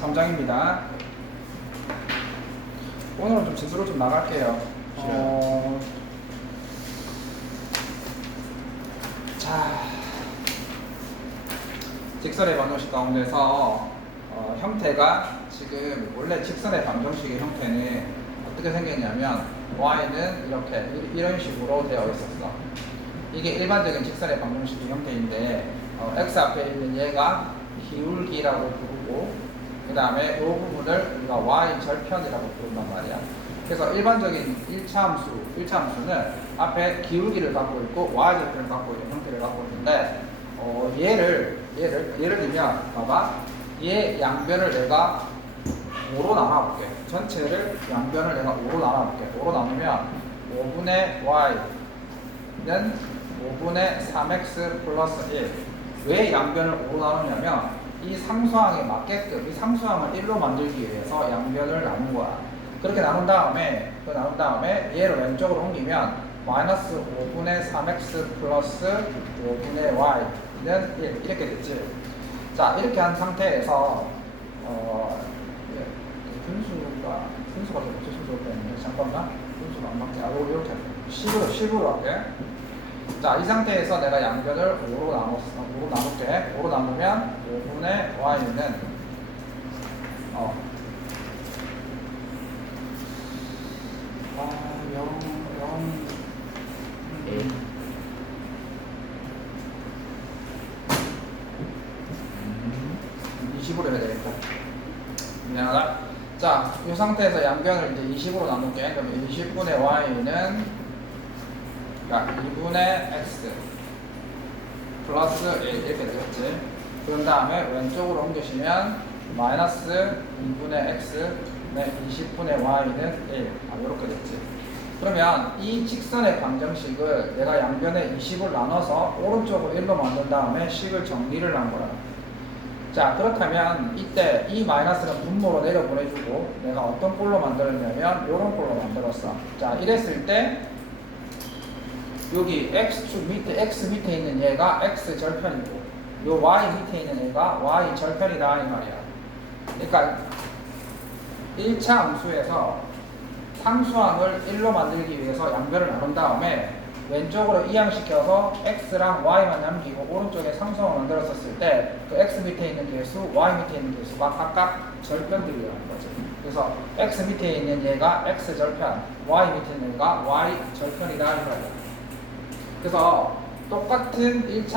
3장입니다. 오늘은 좀 진수로 좀 나갈게요. 자, 직선의 방정식 가운데서 형태가 지금 원래 직선의 방정식의 형태는 어떻게 생겼냐면 y는 이렇게 이런 식으로 되어 있었어. 이게 일반적인 직선의 방정식의 형태인데 x 앞에 있는 얘가 기울기라고 부르고 그 다음에 이 부분을 우리가 y 절편이라고 부른단 말이야. 그래서 일반적인 1차 함수는 앞에 기울기를 갖고 있고 y 절편을 갖고 있는 형태를 갖고 있는데 예를 들면 봐봐, 얘 양변을 내가 5로 나눠볼게. 전체를 양변을 내가 5로 나눠볼게. 5로 나누면 5분의 y는 5분의 3x 플러스 1. 왜 양변을 5로 나누냐면 이 상수항에 맞게끔 이 상수항을 1로 만들기 위해서 양변을 나눈 거야. 그렇게 나눈 다음에 얘를 왼쪽으로 옮기면 마이너스 5분의 3x 플러스 5분의 y는 1 이렇게 됐지. 자, 이렇게 한 상태에서 분수가 좀 어쩌면 좋겠는데 잠깐만, 분수가 안 맞게 이렇게 10으로 할게. 자, 이 상태에서 내가 양변을 5로 나눌게. 5로 나누면 5분의 y는 20으로 해야 되겠다. 미안하다. 자, 이 상태에서 양변을 이제 20으로 나눌게. 그러면 20분의 y는 2분의 x 플러스 1 이렇게 되겠지. 그런 다음에 왼쪽으로 옮기시면 마이너스 2분의 x 20분의 y는 1 이렇게 됐지. 그러면 이 직선의 방정식을 내가 양변에 20을 나눠서 오른쪽으로 1로 만든 다음에 식을 정리를 한 거야. 자, 그렇다면 이때 이 마이너스는 분모로 내려보내주고 내가 어떤 꼴로 만들었냐면 이런 꼴로 만들었어. 자, 이랬을 때 여기 x 밑에 있는 얘가 x 절편이고 요 y 밑에 있는 얘가 y 절편이다 이 말이야. 그러니까 1차 함수에서 상수항을 1로 만들기 위해서 양변을 나눈 다음에 왼쪽으로 이항시켜서 x랑 y만 남기고 오른쪽에 상수항을 만들었을 때 그 x 밑에 있는 개수, y 밑에 있는 개수가 각각 절편들이라는 거죠. 그래서 x 밑에 있는 얘가 x 절편, y 밑에 있는 얘가 y 절편이다 이 말이야. 그래서 똑같은 1차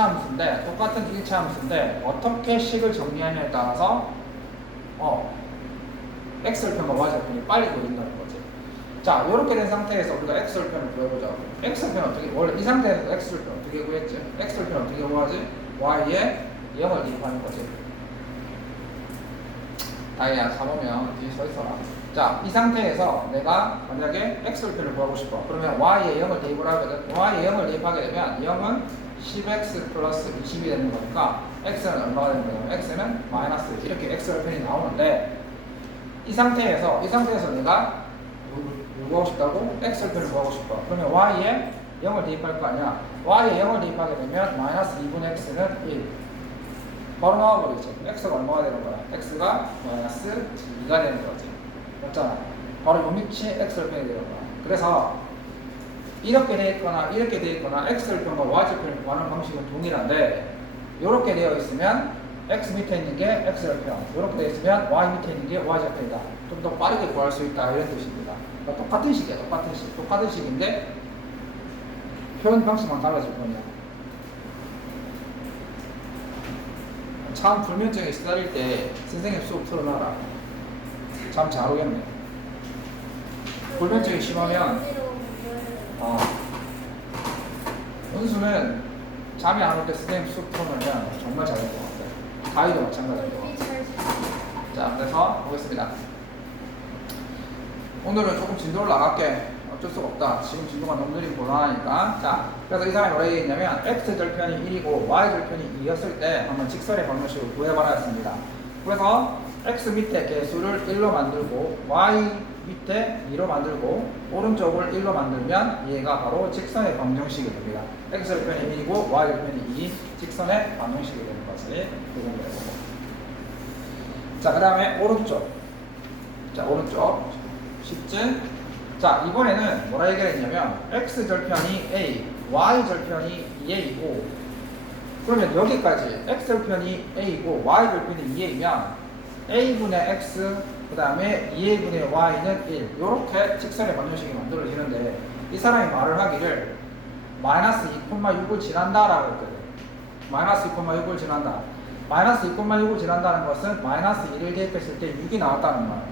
함수인데 어떻게 식을 정리하냐에 따라서 x절편과 y절편이 빨리 보인다는 거지. 자, 이렇게 된 상태에서 우리가 x절편을 구해보자. x절편 어떻게, 원래 이 상태에서 x절편 어떻게 구했지? x절편 어떻게 구하지? y에 0을 대입하는 거지. 다이야, 잡으면 뒤에 서 있어라. 자, 이 상태에서 내가 만약에 x절편을 구하고 싶어. 그러면 y에 0을 대입을 하거든. y에 0을 대입하게 되면 0은 10x 플러스 20이 되는 거니까 x는 얼마가 되는 거냐면 x는 마이너스 이렇게 x절편이 나오는데 이 상태에서 내가 뭐 구하고 싶다고? x절편을 구하고 싶어. 그러면 y에 0을 대입할 거 아니야. y에 0을 대입하게 되면 마이너스 2분의 x는 1 바로 나와버리죠. x가 얼마가 되는 거야? x가 마이너스 2가 되는 거지. 맞잖아. 바로 요 밑이 x절편이 되는 거야. 그래서 이렇게 돼 있거나 x절편과 y절편을 구하는 방식은 동일한데 이렇게 되어 있으면 x 밑에 있는 게 x절편, 이렇게 되어 있으면 y 밑에 있는 게 y절편이다. 좀 더 빠르게 구할 수 있다 이런 뜻입니다. 그러니까 똑같은 식인데 표현 방식만 달라질 뿐이야. 참 불면증에 시달릴 때 선생님 수업 틀어놔라. 참 잘 오겠네. 불면증이 심하면 은수는 잠이 안 올 때 선생님 수업 틀어놓으면 정말 잘 될 것 같아. 가위도 마찬가지일 것 같아. 자, 그래서 보겠습니다. 오늘은 조금 진도를 나갈게. 어쩔 수가 없다. 지금 진도가 너무 느리고 곤란하니까. 자, 그래서 이 사람이 뭐라 얘기했냐면 x절편이 1이고 y절편이 2였을 때 한번 직선의 방정식을 구해봐라 했습니다. 그래서 x 밑에 개수를 1로 만들고 y 밑에 2로 만들고 오른쪽을 1로 만들면 얘가 바로 직선의 방정식이 됩니다. x절편이 1이고 y절편이 2, 직선의 방정식이 되는 거지. 그건 거고. 자, 그 다음에 오른쪽. 자, 오른쪽. 쉽지? 자, 이번에는 뭐라 얘기했냐면 x절편이 a, y절편이 2a이고, 그러면 여기까지 x절편이 a이고 y절편이 2a면 a분의 x 그 다음에 2a분의 y는 1, 이렇게 직선의 방정식이 만들어지는데, 이 사람이 말을 하기를 마이너스 2,6을 지난다 라고 했거든. 마이너스 2,6을 지난다. 마이너스 2,6을 지난다는 것은 마이너스 1을 대입했을 때 6이 나왔다는 말.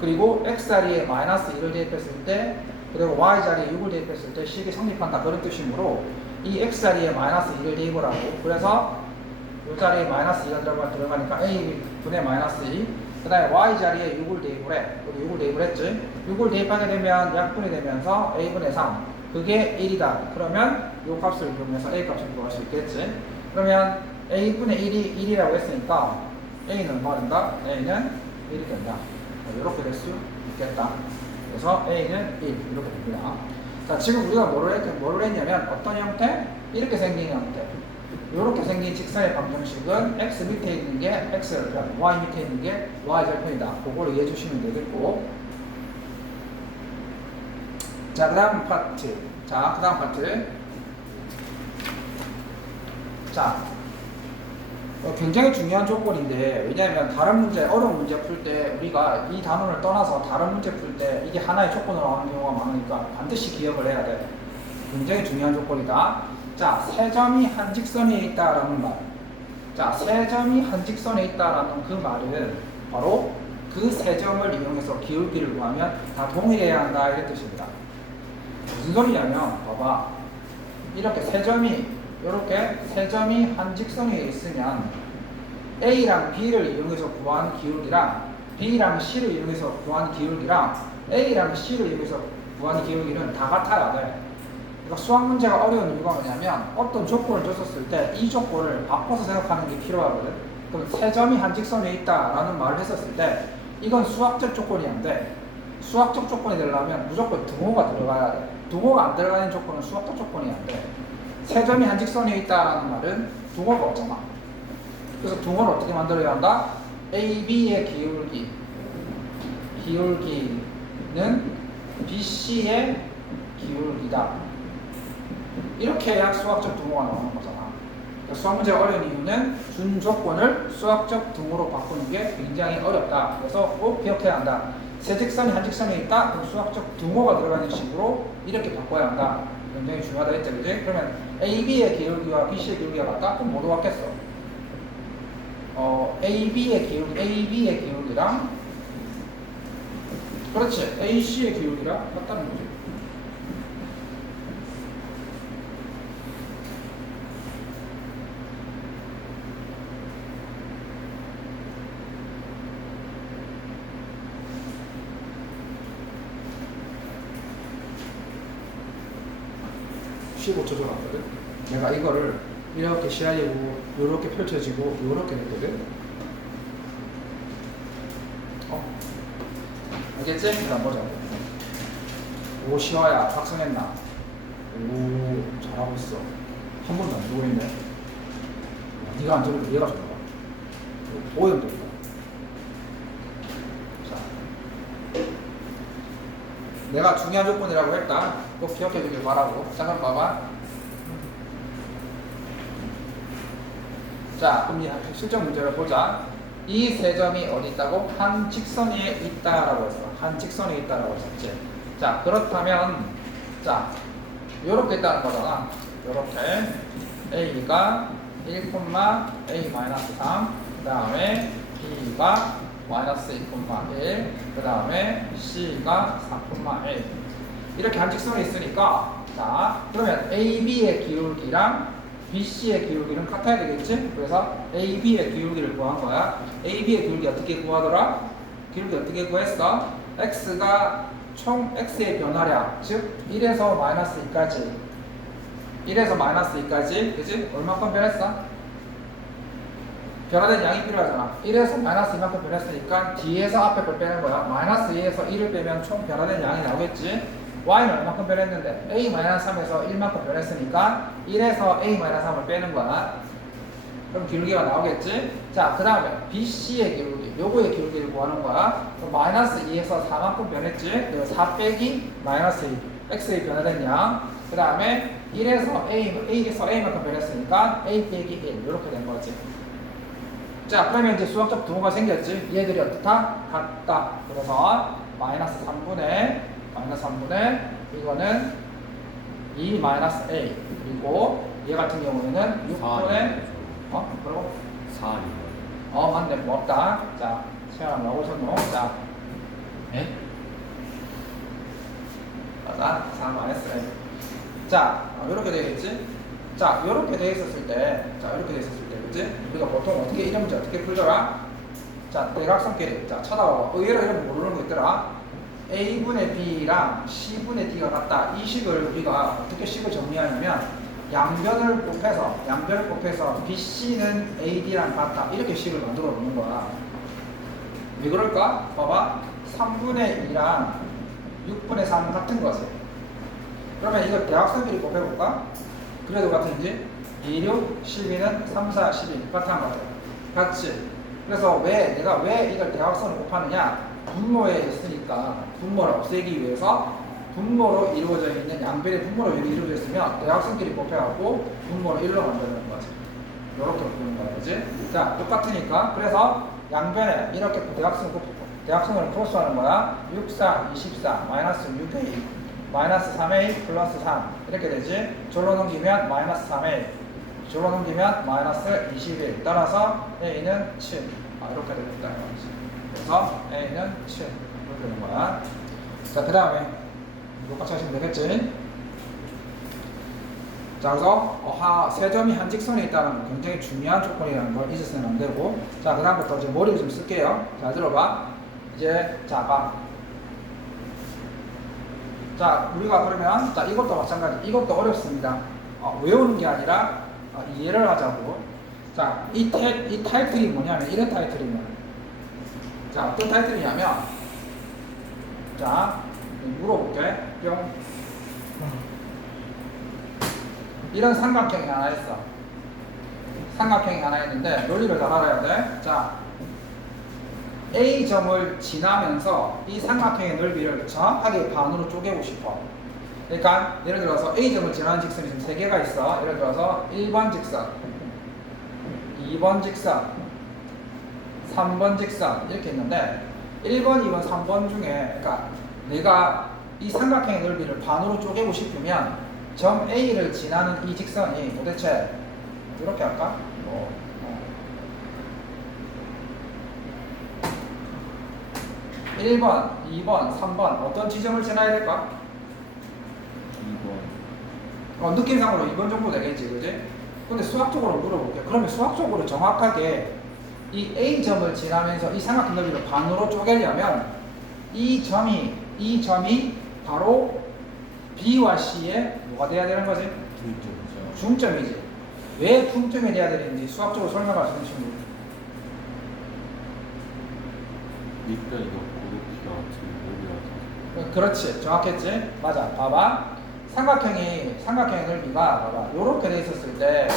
그리고 x자리에 마이너스 1을 대입했을 때, 그리고 y자리에 6을 대입했을 때 식이 성립한다, 그런 뜻이므로 이 x자리에 마이너스 1을 대입을 하고, 그래서 이 자리에 마이너스 2가 들어가니까 a분의 마이너스 2, 그 다음에 y자리에 6을 대입을 해. 우리 6을 대입을 했지. 6을 대입하게 되면 약분이 되면서 a분의 3, 그게 1이다. 그러면 이 값을 이용해서 a 값을 구할 수 있겠지. 그러면 a분의 1이 1이라고 했으니까 a는 얼마 된다? a는 1이 된다. 이렇게 될 수 있겠다. 그래서 a는 1 이렇게 됩니다. 자, 지금 우리가 뭐를 했냐면 어떤 형태? 이렇게 생긴 형태. 이렇게 생긴 직선의 방정식은 x 밑에 있는 게 x절편, y 밑에 있는 게 y절편이다. 그걸 이해해 주시면 되겠고. 자, 그 다음 파트. 자, 그 다음 파트. 자, 굉장히 중요한 조건인데, 왜냐하면 다른 문제, 어려운 문제 풀 때 우리가 이 단원을 떠나서 다른 문제 풀 때 이게 하나의 조건으로 나오는 경우가 많으니까 반드시 기억을 해야 돼. 굉장히 중요한 조건이다. 자, 세 점이 한 직선에 있다라는 말. 자, 세 점이 한 직선에 있다라는 그 말은 바로 그 세 점을 이용해서 기울기를 구하면 다 동일해야 한다, 이런 뜻입니다. 무슨 소리냐면, 봐봐. 이렇게 세 점이 한 직선에 있으면 A랑 B를 이용해서 구한 기울기랑 B랑 C를 이용해서 구한 기울기랑 A랑 C를 이용해서 구한 기울기는 다 같아야 돼. 그러니까 수학 문제가 어려운 이유가 뭐냐면 어떤 조건을 줬었을 때 이 조건을 바꿔서 생각하는 게 필요하거든. 그럼 세 점이 한 직선에 있다라는 말을 했었을 때 이건 수학적 조건이 안 돼. 수학적 조건이 되려면 무조건 등호가 들어가야 돼. 등호가 안 들어가는 조건은 수학적 조건이 안 돼. 세 점이 한 직선에 있다라는 말은 등호가 없잖아. 그래서 등호를 어떻게 만들어야 한다? AB의 기울기는 BC의 기울기다. 이렇게 해야 수학적 등호가 나오는 거잖아. 그러니까 수학 문제가 어려운 이유는 준 조건을 수학적 등호로 바꾸는 게 굉장히 어렵다. 그래서 꼭 기억해야 한다. 세 직선이 한 직선에 있다? 그럼 수학적 등호가 들어가는 식으로 이렇게 바꿔야 한다. 굉장히 중요하다 했죠, 그지? 그러면 AB의 기울기와 BC의 기울기가 같다? 그럼 뭐로 바뀌었어? AB의 기울기랑, 그렇지, AC의 기울기랑 같다는 거지. (15초) 남았거든. 내가 이거를 이렇게 시야이고 이렇게 펼쳐지고 이렇게 됐거든. 알겠지? 일단 보자. 오, 시화야 작성했나? 오, 잘하고 있어. 한 번도 안 주고 있네. 네가 안 적어도 얘가 적어봐. 오염도 있다. 자, 내가 중요한 조건이라고 했다. 꼭 기억해 주길 바라고. 잠깐 봐봐. 자, 그럼 이 실전 문제를 보자. 이 세 점이 어디 있다고? 한 직선에 있다라고 했어. 한 직선에 있다라고 했었지. 자, 그렇다면, 자, 요렇게 있다는 거잖아. 요렇게. A가 1,A-3, 그 다음에 B가 마이너스 2,1, 그 다음에 C가 4,1. 이렇게 한 직선에 있으니까, 자, 그러면 AB의 기울기랑 BC의 기울기는 같아야 되겠지? 그래서 AB의 기울기를 구한 거야. AB의 기울기 어떻게 구하더라? 기울기 어떻게 구했어? X가 총 X의 변화량, 즉 1에서 마이너스 2까지, 1에서 마이너스 2까지, 그치? 얼마큼 변했어? 변화된 양이 필요하잖아. 1에서 마이너스 2만큼 변했으니까 뒤에서 앞에 걸 빼는 거야. 마이너스 2에서 1을 빼면 총 변화된 양이 나오겠지? y는 얼마큼 변했는데? A-3에서 1만큼 변했으니까 1에서 A-3을 빼는 거야. 그럼 기울기가 나오겠지? 자, 그 다음에 BC의 기울기, 요거의 기울기를 구하는 거야. 그럼 마이너스 2에서 4만큼 변했지? 그래서 4 빼기 마이너스 2, x의 변화된 양. 그 다음에 1에서 A만큼 변했으니까 A 빼기 1, 이렇게 된 거지. 자, 그러면 이제 수학적 부호가 생겼지? 얘들이 어떻다? 같다. 그래서 마이너스 3분의 이거는 2 마이너스 A, 그리고 얘 같은 경우에는 6분의 뭐라고? 4. 맞네, 고맙다. 자, 시간아 뭐라고 하셨노? 자, 예? 맞아, 4 마이너스 A. 자, 이렇게 되겠지? 자, 이렇게 돼 있었을 때, 그지? 우리가 보통 어떻게 이름인지 어떻게 풀더라? 자, 대각선끼리, 자, 쳐다봐. 의외로 이름 모르는 거 있더라. A분의 B랑 C분의 D가 같다. 이 식을 우리가 어떻게 식을 정리하냐면, 양변을 곱해서 BC는 AD랑 같다. 이렇게 식을 만들어 놓는 거야. 왜 그럴까? 봐봐. 3분의 2랑 6분의 3은 같은 거지. 그러면 이걸 대각선끼리 곱해볼까? 그래도 같은지? 2, 6, 12는 3, 4, 12 같은 거 같지? 그래서 내가 왜 이걸 대각선을 곱하느냐? 분모에 있으니까 분모를 없애기 위해서 분모로 이루어져 있는 양변의 분모로 이루어져 있으면 대각선끼리 곱해갖고 분모를 1로 만드는 거지. 이렇게 보는 거야, 그지? 자, 똑같으니까 그래서 양변에 이렇게 대각선을 크로스하는 거야. 6, 4, 24, 마이너스 6a, 마이너스 3a 플러스 3 이렇게 되지. 절로 넘기면 마이너스 3a, 절로 넘기면 마이너스 21. 따라서 a는 7. 이렇게 되겠다. 그래서 a는 7 이렇게 되는 거야. 자, 그 다음에 똑같이 하시면 되겠지. 자, 그래서 세 점이 한 직선에 있다는 건 굉장히 중요한 조건이라는 걸 잊으시면 안 되고, 자, 그 다음부터 이제 머리를 좀 쓸게요. 잘 들어봐. 이제 자, 봐. 자, 우리가 그러면 자, 이것도 마찬가지. 이것도 어렵습니다. 외우는 게 아니라 이해를 하자고. 자, 이 타이틀이 뭐냐면 이런 타이틀이면, 자, 어떤 타이틀이냐면, 자, 물어볼게. 뿅. 이런 삼각형이 하나 있어. 삼각형이 하나 있는데 논리를 잘 알아야 돼. 자, A점을 지나면서 이 삼각형의 넓이를 정확하게 반으로 쪼개고 싶어. 그러니까 예를 들어서 A점을 지나는 직선이 지금 3개가 있어. 예를 들어서 1번 직선, 2번 직선, 3번 직선 이렇게 있는데 1번, 2번, 3번 중에, 그러니까 내가 이 삼각형의 넓이를 반으로 쪼개고 싶으면 점 A를 지나는 이 직선이 도대체 이렇게 할까? 1번, 2번, 3번 어떤 지점을 지나야 될까? 2번. 느낌상으로 2번 정도 되겠지, 그지? 근데 수학적으로 물어볼게. 그러면 수학적으로 정확하게 이 A점을 지나면서 이 삼각형 넓이를 반으로 쪼개려면 이 점이 바로 B와 C의 뭐가 돼야 되는 거지? 중점이지. 왜 중점이 돼야 되는지 수학적으로 설명할 수 있는 친구. 밑변이 높고 높이가 같은 넓이가 그렇지, 정확했지? 맞아. 봐봐. 삼각형의 넓이가 봐봐. 요렇게 돼 있었을 때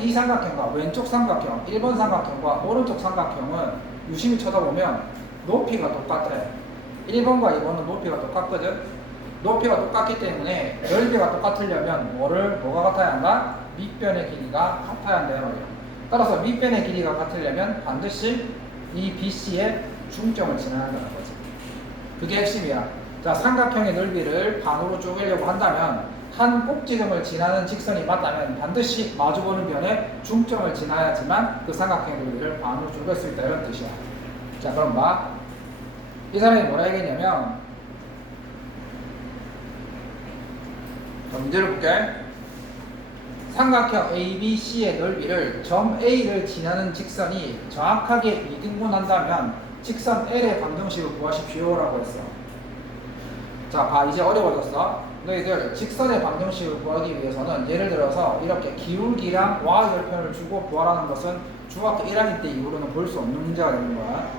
이 삼각형과 왼쪽 삼각형, 1번 삼각형과 오른쪽 삼각형은 유심히 쳐다보면 높이가 똑같아. 1번과 2번은 높이가 똑같거든. 높이가 똑같기 때문에 넓이가 똑같으려면 뭐가 같아야 한다? 밑변의 길이가 같아야 한다 말이야. 따라서 밑변의 길이가 같으려면 반드시 이 BC의 중점을 지나간다는 거지. 그게 핵심이야. 자, 삼각형의 넓이를 반으로 쪼개려고 한다면 한 꼭지점을 지나는 직선이 맞다면 반드시 마주보는 변에 중점을 지나야지만 그 삼각형의 넓이를 반으로 쪼갤 수 있다, 이런 뜻이야. 자, 그럼 봐. 이 사람이 뭐라 얘기했냐면, 문제를 볼게. 삼각형 ABC의 넓이를 점 A를 지나는 직선이 정확하게 2등분한다면 직선 L의 방정식을 구하십시오 라고 했어. 자, 봐. 이제 어려워졌어. 너희들 직선의 방정식을 구하기 위해서는 예를 들어서 이렇게 기울기랑 Y절편을 주고 구하라는 것은 중학교 1학년 때 이후로는 볼 수 없는 문제가 되는 거야.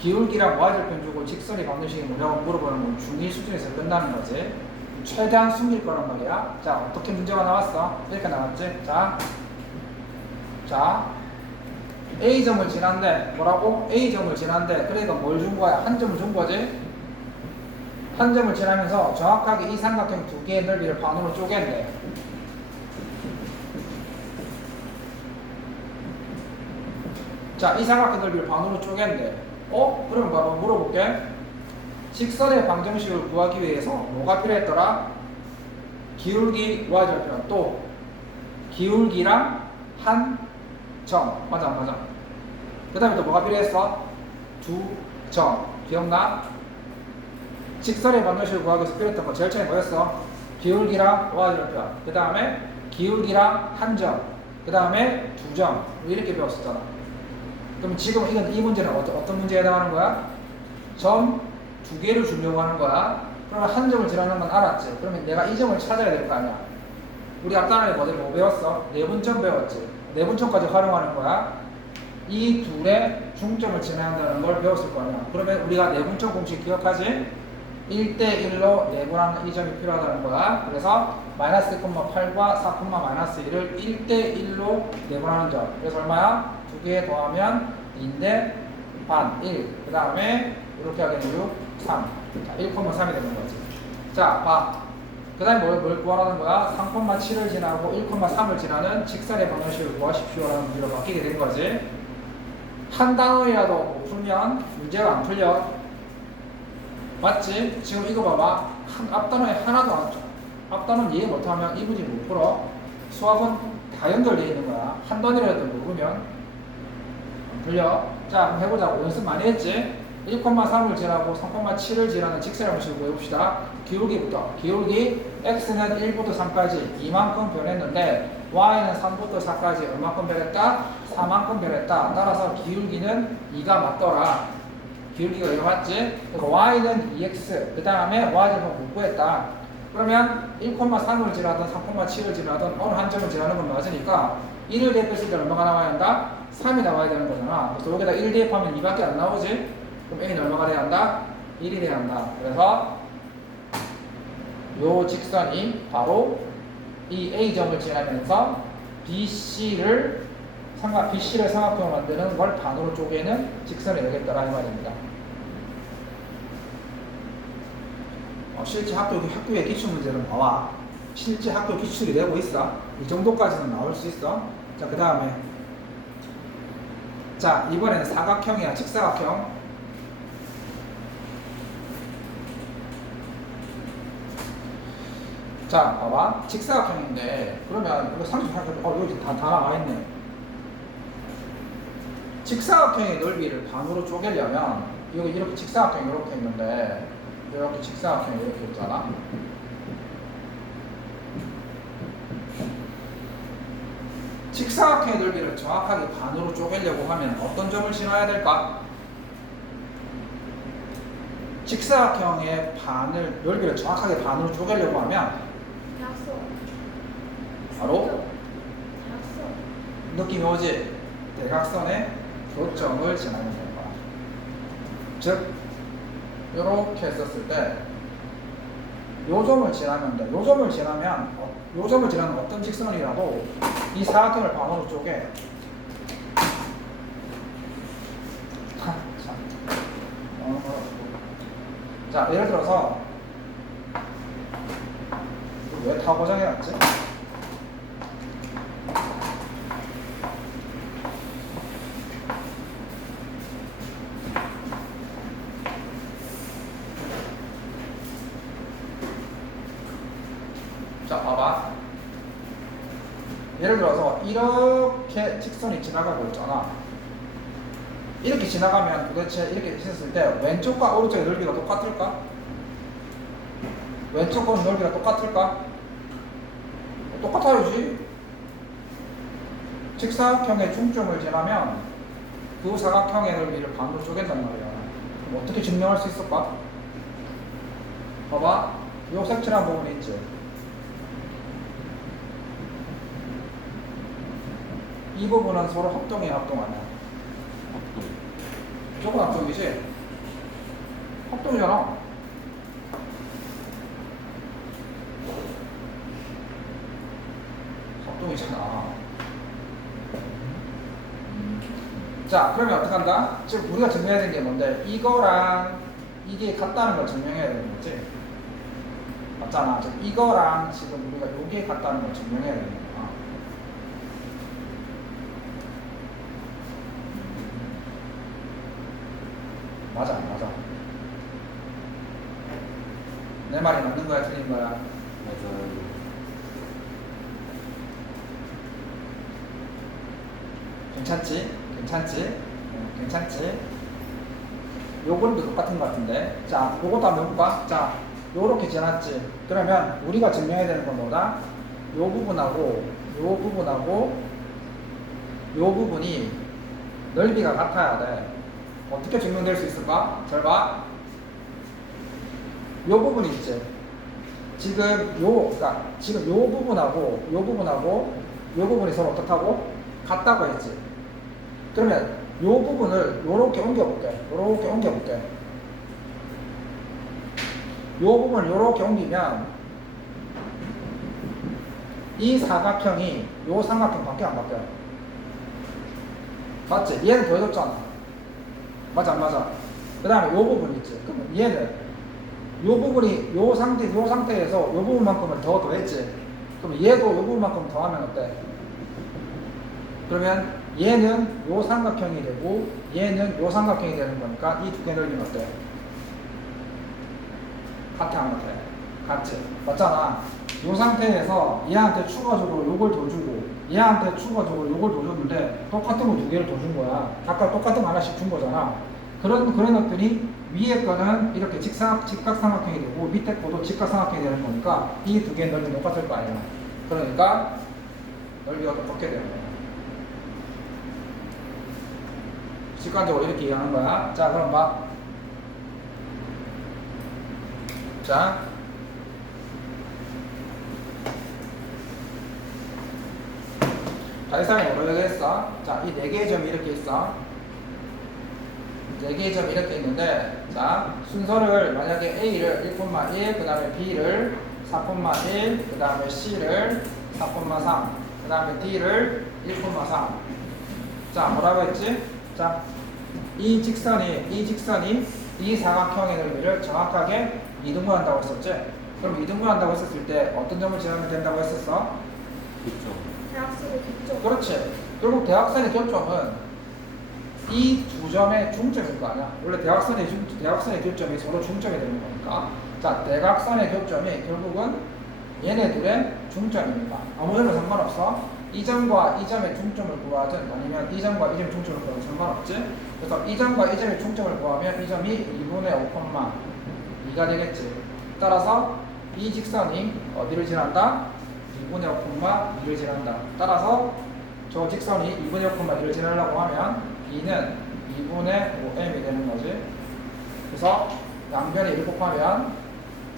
기울기랑 Y절편 주고 직선의 방정식이 뭐냐고 물어보는 건 중2 수준에서 끝나는 거지. 최대한 숨길 거란 말이야. 자, 어떻게 문제가 나왔어? 이렇게 나왔지? 자, 자, A점을 지난데 뭐라고? A점을 지난데 그러니까 뭘 준 거야? 한 점을 준 거지? 한 점을 지나면서 정확하게 이 삼각형 두 개의 넓이를 반으로 쪼갠대. 자, 이 삼각형 넓이를 반으로 쪼갠대. 그러면 바로 물어볼게. 직선의 방정식을 구하기 위해서 뭐가 필요했더라? 기울기 y절편 또 기울기랑 한 점. 맞아, 맞아. 그 다음에 또 뭐가 필요했어? 두 점. 기억나? 직선의 방정식을 구하기 위해서 필요했던 거 제일 처음에 뭐였어? 기울기랑 y절편. 그 다음에 기울기랑 한 점. 그 다음에 두 점. 이렇게 배웠었잖아. 그럼 지금 이건 이 문제는 어떤 문제에 해당하는 거야? 점 두 개를 주려고 하는 거야. 그러면 한 점을 지나는 건 알았지. 그러면 내가 이 점을 찾아야 될 거 아니야. 우리 앞단원에 뭐 배웠어? 내분점 배웠지. 내분점까지 활용하는 거야. 이 둘의 중점을 지나야 한다는 걸 배웠을 거 아니야. 그러면 우리가 내분점 공식 기억하지? 1대1로 내분하는 이 점이 필요하다는 거야. 그래서 마이너스 1,8과 4,-1을 1대1로 내분하는 점. 그래서 얼마야? 두 개 더하면 2인데 반, 1. 그 다음에 이렇게 하게 되면 6, 3. 자, 1,3이 되는 거지. 자, 봐. 그 다음에 뭘 구하라는 거야? 3,7을 지나고 1,3을 지나는 직선의 방정식을 구하십시오라는 문제로 바뀌게 된 거지. 한 단원이라도 못 풀면 문제가 안 풀려. 맞지? 지금 이거 봐봐. 앞단원에 하나도 안 줘. 앞단원 이해 못하면 이 문제 못 풀어. 수학은 다 연결되어 있는 거야. 한 단원이라도 모르면 안 풀려. 자, 그럼 해보자고. 연습 많이 했지? 1,3을 지나고 3,7을 지나는 직선의 방식을 구해봅시다. 기울기부터. 기울기 x는 1부터 3까지 이만큼 변했는데 y는 3부터 4까지 얼마큼 변했다? 4만큼 변했다. 따라서 기울기는 2가 맞더라. 기울기가 2가 맞지? 그리고 y는 2x 그 다음에 y절편 못 구했다. 그러면 1,3을 지나든 3,7을 지나든 어느 한 점을 지나는 건 맞으니까 1을 대입했을 때 얼마가 나와야 한다? 3이 나와야 되는 거잖아. 그래서 여기다 1 대입하면 2밖에 안 나오지? 그럼 a는 얼마가 돼야 한다? 1이 돼야 한다. 그래서 요 직선이 바로 이 A점을 지나면서 BC를 삼각형으로 만드는 걸 반으로 쪼개는 직선이 되겠다라 이 말입니다. 실제 학교의 기출 문제는 나와. 실제 학교 기출이 되고 있어. 이 정도까지는 나올 수 있어. 자, 그 다음에 자, 이번에는 사각형이야. 직사각형. 자, 봐봐. 직사각형인데, 그러면, 이거 38도, 여기 다 나와 있네. 직사각형의 넓이를 반으로 쪼개려면, 여기 이렇게 직사각형이 이렇게 있는데, 이렇게 직사각형이 이렇게 있잖아. 직사각형의 넓이를 정확하게 반으로 쪼개려고 하면 어떤 점을 지나야 될까? 직사각형의 넓이를 정확하게 반으로 쪼개려고 하면 바로 느낌이 오지? 대각선의 교점을 지나면 되는 거야. 즉, 이렇게 했었을 때, 요 점을 지나면 돼. 요 점을 지나면 어떤 직선이라도 이 사각형을 반으로 쪼개. 자, 예를 들어서, 왜 다 고정해놨지? 자, 봐봐. 예를 들어서 이렇게 직선이 지나가고 있잖아. 이렇게 지나가면 도대체 이렇게 했을 때 왼쪽과 오른쪽의 넓이가 똑같을까? 왼쪽과 넓이가 똑같을까? 똑같아야지. 직사각형의 중점을 지나면 그 사각형의 넓이를 반으로 쪼갠단 말이야. 그럼 어떻게 증명할 수 있을까? 봐봐. 요 색칠한 부분이 있지. 이 부분은 서로 합동이야, 합동 아니야? 무조건 합동이지? 합동이잖아. 합동이잖아. 자, 그러면 어떻게 한다? 지금 우리가 증명해야 되는 게 뭔데? 이거랑 이게 같다는 걸 증명해야 되는 거지. 맞잖아. 지금 이거랑 지금 우리가 요게 같다는 걸 증명해야 되는 거야. 맞아, 맞아. 내 말이 맞는 거야, 틀린 거야? 맞아요. 괜찮지? 괜찮지? 괜찮지? 요거도 똑같은 것 같은데. 자, 요것도 한번 해볼까? 자, 요렇게 지났지. 그러면 우리가 증명해야 되는 건 뭐다? 요 부분하고 요 부분하고 요 부분이 넓이가 같아야 돼. 어떻게 증명될 수 있을까? 잘 봐. 요 부분이 있지. 그러니까 지금 요 부분하고 요 부분하고 요 부분이 서로 어떻다고? 같다고 했지. 그러면 요 부분을 요렇게 옮겨볼게. 요렇게 옮겨볼게. 요 부분을 요렇게 옮기면 이 사각형이 요 삼각형 바뀌어 안 바뀌어? 맞지? 얘는 더해졌잖아. 맞아 안 맞아? 그 다음에 요 부분 있지. 그러면 얘는 요 부분이 요 상태에서 요 부분만큼을 더 더했지. 그럼 얘도 요 부분만큼 더하면 어때? 그러면 얘는 요 삼각형이 되고 얘는 요 삼각형이 되는 거니까 이 두 개 넓이는 어때? 같아 안 같아? 같지? 맞잖아. 요 상태에서 얘한테 추가적으로 요걸 더 주고 얘한테 추가적으로 요걸 더 줬는데 똑같은 거 두 개를 더 준 거야. 각각 똑같은 거 하나씩 준 거잖아. 그런 것들이 위에 거는 이렇게 직각삼각형이 되고 밑에 거도 직각삼각형이 되는 거니까 이 두 개의 넓이는 똑같을 거 아니야. 그러니까 넓이가 똑같게 되는 거야. 직관적으로 이렇게 이해하는 거야. 자, 그럼 봐. 자, 발상이 뭐라고 했어? 자, 이 네 개의 점이 이렇게 있어. 네 개의 점이 이렇게 있는데, 자, 순서를 만약에 A를 1,1, 그 다음에 B를 4,1, 그 다음에 C를 4,3, 그 다음에 D를 1,3. 자, 뭐라고 했지? 자, 이 직선이 이 사각형의 넓이를 정확하게 이등분한다고 했었지? 그럼 이등분한다고 했었을 때 어떤 점을 지나면 된다고 했었어? 그쵸. 대학생의 교점. 그렇지. 결국 대각선의 교점은 이 두 점의 중점일 거 아니야. 원래 대각선의 교점이 서로 중점이 되는 거니까. 자, 대각선의 교점이 결국은 얘네들의 중점입니다. 아무 점도 상관없어. 이 점과 이 점의 중점을 구하든 아니면 이 점과 이 점의 중점을 구하든 상관없지. 그래서 이 점과 이 점의 중점을 구하면 이 점이 2분의 5,2가 되겠지. 따라서 이 직선이 어디를 지난다? 2분의 5,2를 지난다. 따라서 저 직선이 2분의 5,2를 지나려고 하면 B는 2분의 5m이 되는 거지. 그래서 양변에 1 곱하면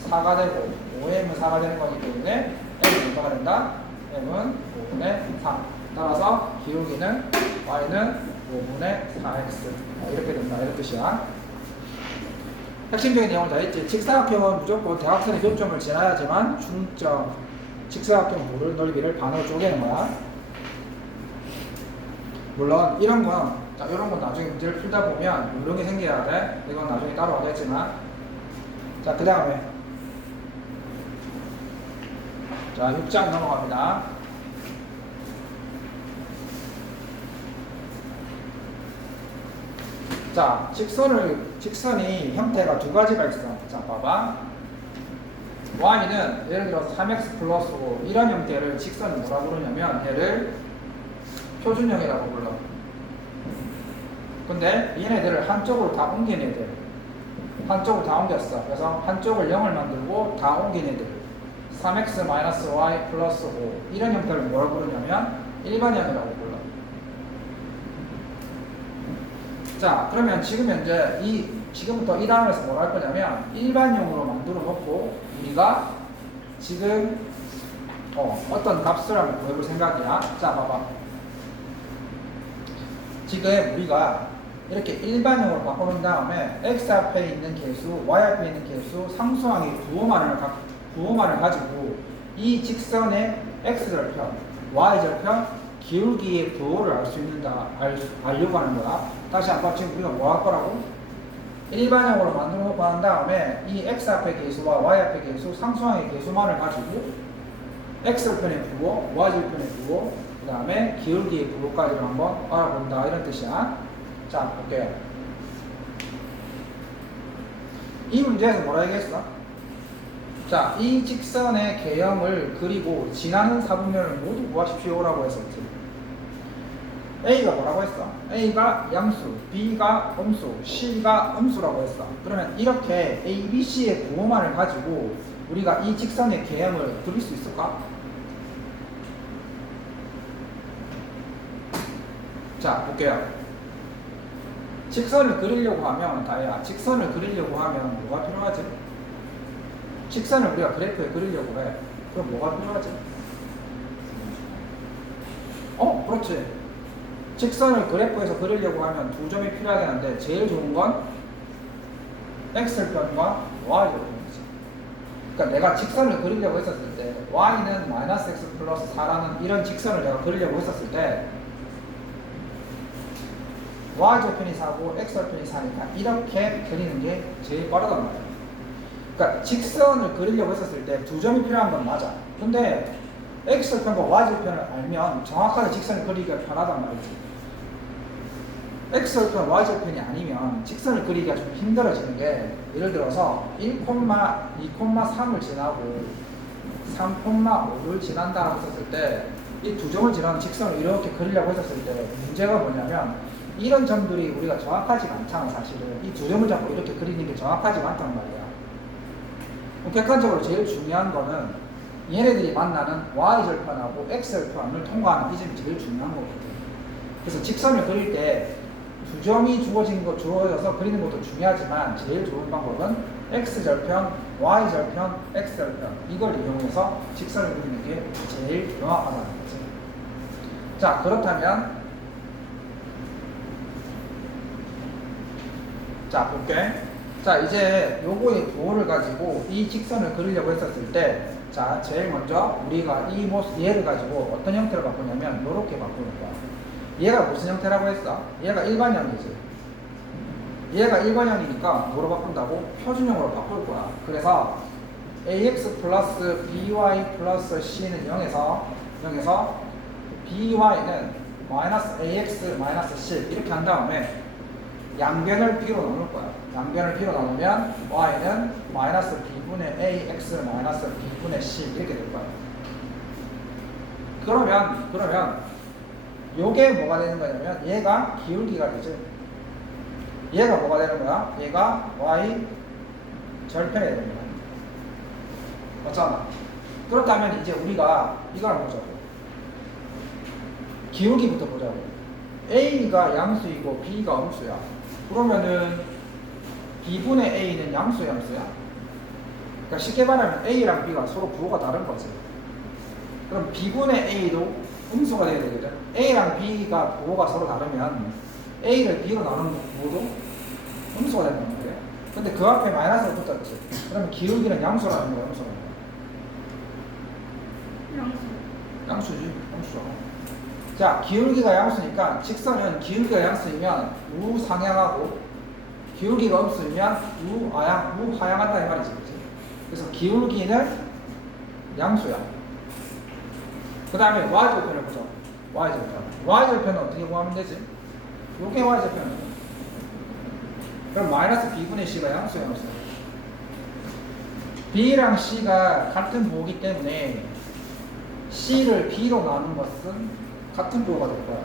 4가 되고 5m은 4가 되는 거기 때문에 m은 얼마가 된다? m은 5분의 3. 따라서 기울기는 y는 5분의 4x. 이렇게 된다. 이런 뜻이야. 핵심적인 내용을 다 했지. 직사각형은 무조건 대각선의 교점을 지나야지만 중점, 직사각형 모를 넓이를 반으로 쪼개는 거야. 물론 이런 건 나중에 문제를 풀다 보면 요령이 생겨야 돼. 이건 나중에 따로 하겠지만. 자, 그 다음에 자, 6장 넘어갑니다. 자, 직선이 형태가 두 가지가 있어. 자, 봐봐. y는 예를 들어서 3x 플러스 5 이런 형태를 직선을 뭐라 부르냐면 얘를 표준형이라고 불러. 근데 얘네들을 한쪽으로 다 옮긴 애들. 한쪽으로 다 옮겼어. 그래서 한쪽을 0을 만들고 다 옮긴 애들. 3x-y 플러스 5 이런 형태를 뭐라 부르냐면 일반형이라고 불러. 자, 그러면 지금 현재 지금부터 이 단원에서 뭐라 할 거냐면 일반형으로 만들어 놓고 우리가 지금 어떤 값을 한번 구해볼 생각이야. 자, 봐봐. 지금 우리가 이렇게 일반형으로 바꿔놓은 다음에 x 앞에 있는 개수, y 앞에 있는 개수, 상수항의 구호만을 가지고 이 직선의 x절편, y절편, 기울기의 부호를 알 수 있는다, 알려고 하는 거야. 다시 한번 지금 우리가 뭐 할 거라고? 일반형으로 만들어 놓고 한 다음에 이 x 앞의 계수와 y 앞의 계수, 상수항의 계수만을 가지고 x절편의 부호, y절편의 부호, 그 다음에 기울기의 부호까지를 한번 알아본다, 이런 뜻이야. 자, 볼게요. 이 문제에서 뭐라 얘기했어? 자, 이 직선의 개형을 그리고 지나는 사분면을 모두 구하십시오라고 했었지. A가 뭐라고 했어? A가 양수, B가 음수, C가 음수라고 했어. 그러면 이렇게 A, B, C의 부호만을 가지고 우리가 이 직선의 개형을 그릴 수 있을까? 자, 볼게요. 직선을 그리려고 하면, 다야, 직선을 그리려고 하면 뭐가 필요하지? 직선을 우리가 그래프에 그리려고 해. 그럼 뭐가 필요하지? 그렇지. 직선을 그래프에서 그리려고 하면 두 점이 필요하긴 한데 제일 좋은 건 x절편과 y절편이지. 그러니까 내가 직선을 그리려고 했었을 때 y는 마이너스 x 플러스 4라는 이런 직선을 내가 그리려고 했었을 때 y절편이 4고 x절편이 4니까 이렇게 그리는 게 제일 빠르단 말이야. 그러니까 직선을 그리려고 했었을 때 두 점이 필요한 건 맞아. 근데 x절편과 y절편을 알면 정확하게 직선을 그리기가 편하단 말이지. x절편, y절편이 아니면 직선을 그리기가 좀 힘들어지는 게, 예를 들어서 1,2,3을 지나고 3,5를 지난다고 했었을 때 이 두 점을 지나는 직선을 이렇게 그리려고 했었을 때 문제가 뭐냐면 이런 점들이 우리가 정확하지가 않잖아. 사실은 이 두 점을 잡고 이렇게 그리는 게 정확하지가 않단 말이야. 객관적으로 제일 중요한 거는 얘네들이 만나는 y절편하고 x절편을 통과하는 이 점이 제일 중요한 거거든. 그래서 직선을 그릴 때 두 점이 주어져서 그리는 것도 중요하지만 제일 좋은 방법은 x절편, y절편, x절편 이걸 이용해서 직선을 그리는 게 제일 명확하다는 거지. 자, 그렇다면 자, 볼게. 자, 이제 요거의 부호를 가지고 이 직선을 그리려고 했었을 때, 자, 제일 먼저 우리가 이 모습, 얘를 가지고 어떤 형태로 바꾸냐면 요렇게 바꾸는 거야. 얘가 무슨 형태라고 했어? 얘가 일반형이지. 얘가 일반형이니까 뭐로 바꾼다고? 표준형으로 바꿀 거야. 그래서 ax 플러스 by 플러스 c는 0에서 by는 마이너스 ax 마이너스 c 이렇게 한 다음에 양변을 b로 나눌 거야. 양변을 b로 나누면 y는 마이너스 b분의 ax 마이너스 b분의 c 이렇게 될 거야. 그러면 요게 뭐가 되는 거냐면 얘가 기울기가 되지. 얘가 뭐가 되는 거야? 얘가 y 절편이 되는 거야. 맞잖아. 그렇다면 이제 우리가 이걸 보자고. 기울기부터 보자고. a가 양수이고 b가 음수야. 그러면은 b분의 a는 양수야, 음수야? 그러니까 쉽게 말하면 a랑 b가 서로 부호가 다른 거지. 그럼 b분의 a도 음수가 돼야 되거든. a랑 b가 부호가 서로 다르면 a를 b로 나누는 부호도 음수가 된단 말이야. 근데 그 앞에 마이너스가 붙었지. 그러면 기울기는 양수라는 거야, 음수라는 거야? 양수지, 양수죠. 자, 기울기가 양수니까 직선은 기울기가 양수이면 우상향하고 기울기가 음수이면 우하향한다 이 말이지, 그치? 그래서 기울기는 양수야. 그 다음에 y절편을 보자. y절편은 어떻게 구하면 되지? 요게 y절편이야. 그럼 마이너스 b분의 c가 양수야, 양수. b랑 c가 같은 부호이기 때문에 c를 b로 나눈 것은 같은 부호가 될 거야.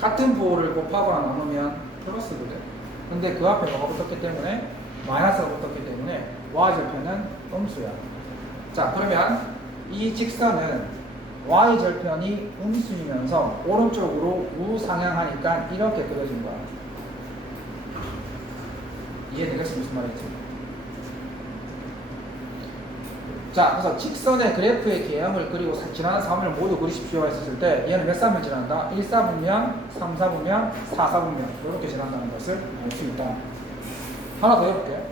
같은 부호를 곱하거나 나누면 플러스거든. 근데 그 앞에 뭐가 붙었기 때문에 마이너스가 붙었기 때문에 y절편은 음수야. 자, 그러면 이 직선은 y절편이 음수이면서 오른쪽으로 우상향하니까 이렇게 그려진 거야. 이해되겠어? 무슨 말인지? 자, 그래서 직선의 그래프의 개형을 그리고 지나는 사분면을 모두 그리십시오 했을 때 얘는 몇 사분면 지난다? 1사분면, 3사분면, 4사분면 이렇게 지난다는 것을 알 수 있다. 하나 더 해볼게요.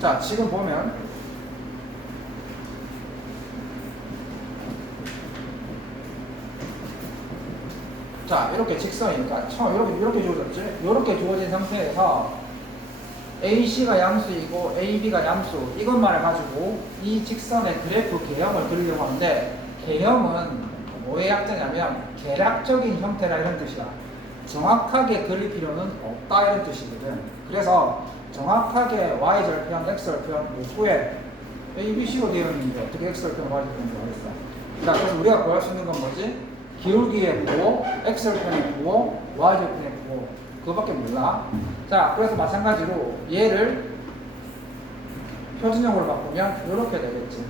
자, 지금 보면 자, 이렇게 직선이니까 처음 이렇게 주어졌지? 이렇게 주어진 상태에서 AC가 양수이고 AB가 양수 이것만을 가지고 이 직선의 그래프 개형을 그리려고 하는데 개형은 뭐의 약자냐면 계략적인 형태라 이런 뜻이야. 정확하게 그릴 필요는 없다 이런 뜻이거든. 그래서 정확하게 Y절편, X절편 요구에 ABC로 되어 있는데 어떻게 X절편, Y절편을 구하겠어? 자, 그래서 우리가 구할 수 있는 건 뭐지? 기울기의 부호, X절편의 부호, Y절편의 부호 그거밖에 몰라. 자, 그래서 마찬가지로 얘를 표준형으로 바꾸면 이렇게 되겠지.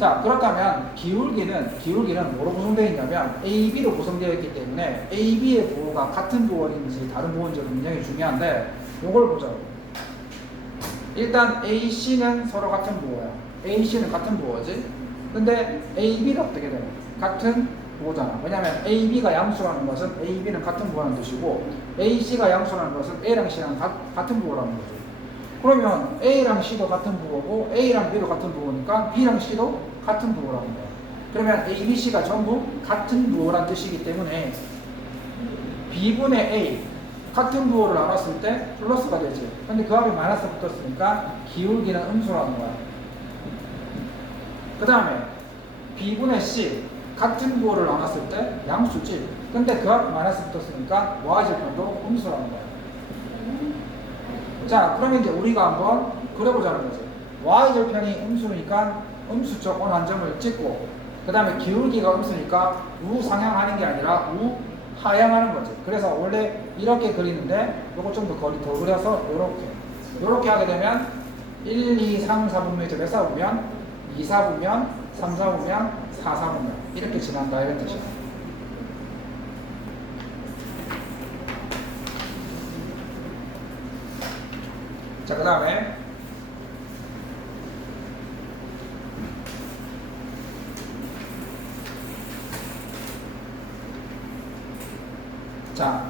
자, 그렇다면 기울기는 뭐로 구성되어 있냐면 AB로 구성되어 있기 때문에 AB의 부호가 같은 부호인지 다른 부호인지 굉장히 중요한데 이걸 보자고. 일단 AC는 서로 같은 부호야. AC는 같은 부호지. 근데 AB는 어떻게 돼? 같은 부호잖아. 왜냐면 AB가 양수라는 것은 AB는 같은 부호라는 뜻이고 AC가 양수라는 것은 A랑 C랑 같은 부호라는 거죠. 그러면 A랑 C도 같은 부호고 A랑 B도 같은 부호니까 B랑 C도 같은 부호라는 거야. 그러면 A, B, C가 전부 같은 부호라는 뜻이기 때문에 B분의 A 같은 부호를 나눴을 때 플러스가 되지. 근데 그 앞에 마이너스 붙었으니까 기울기는 음수라는 거야. 그 다음에 B분의 C 같은 부호를 나눴을 때 양수지. 근데 그 앞에 마이너스 붙었으니까 Y절편도 음수라는 거야. 자, 그러면 이제 우리가 한번 그려보자는 거지. Y절편이 음수니까 음수적 원한점을 찍고 그 다음에 기울기가 음수니까 우상향하는 게 아니라 우하향하는 거지. 그래서 원래 이렇게 그리는데 요거 좀 더 거리 더 그려서 요렇게 하게 되면 1, 2, 3, 4분면 이제 몇 사분면? 2, 4분면, 3, 4분면, 4, 4분면 이렇게 지난다 이런 뜻이야. 자, 그 다음에 자,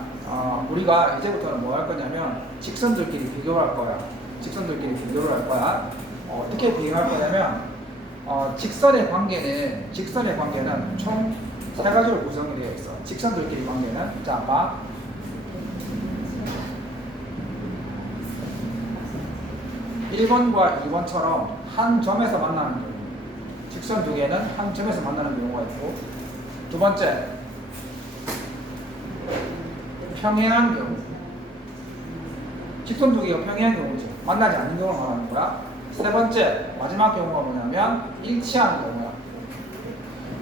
우리가 이제부터는 뭐 할 거냐면 직선들끼리 비교를 할 거야. 직선들끼리 비교를 할 거야. 어떻게 비교할 거냐면 직선의 관계는 총 세 가지로 구성이 되어 있어. 직선들끼리 관계는 자, 봐. 1번과 2번처럼 한 점에서 만나는 경우, 직선 두 개는 한 점에서 만나는 경우가 있고, 두 번째, 평행한 경우. 직선 두 개가 평행한 경우지. 만나지 않는 경우를 말하는 거야. 세 번째, 마지막 경우가 뭐냐면 일치하는 경우야.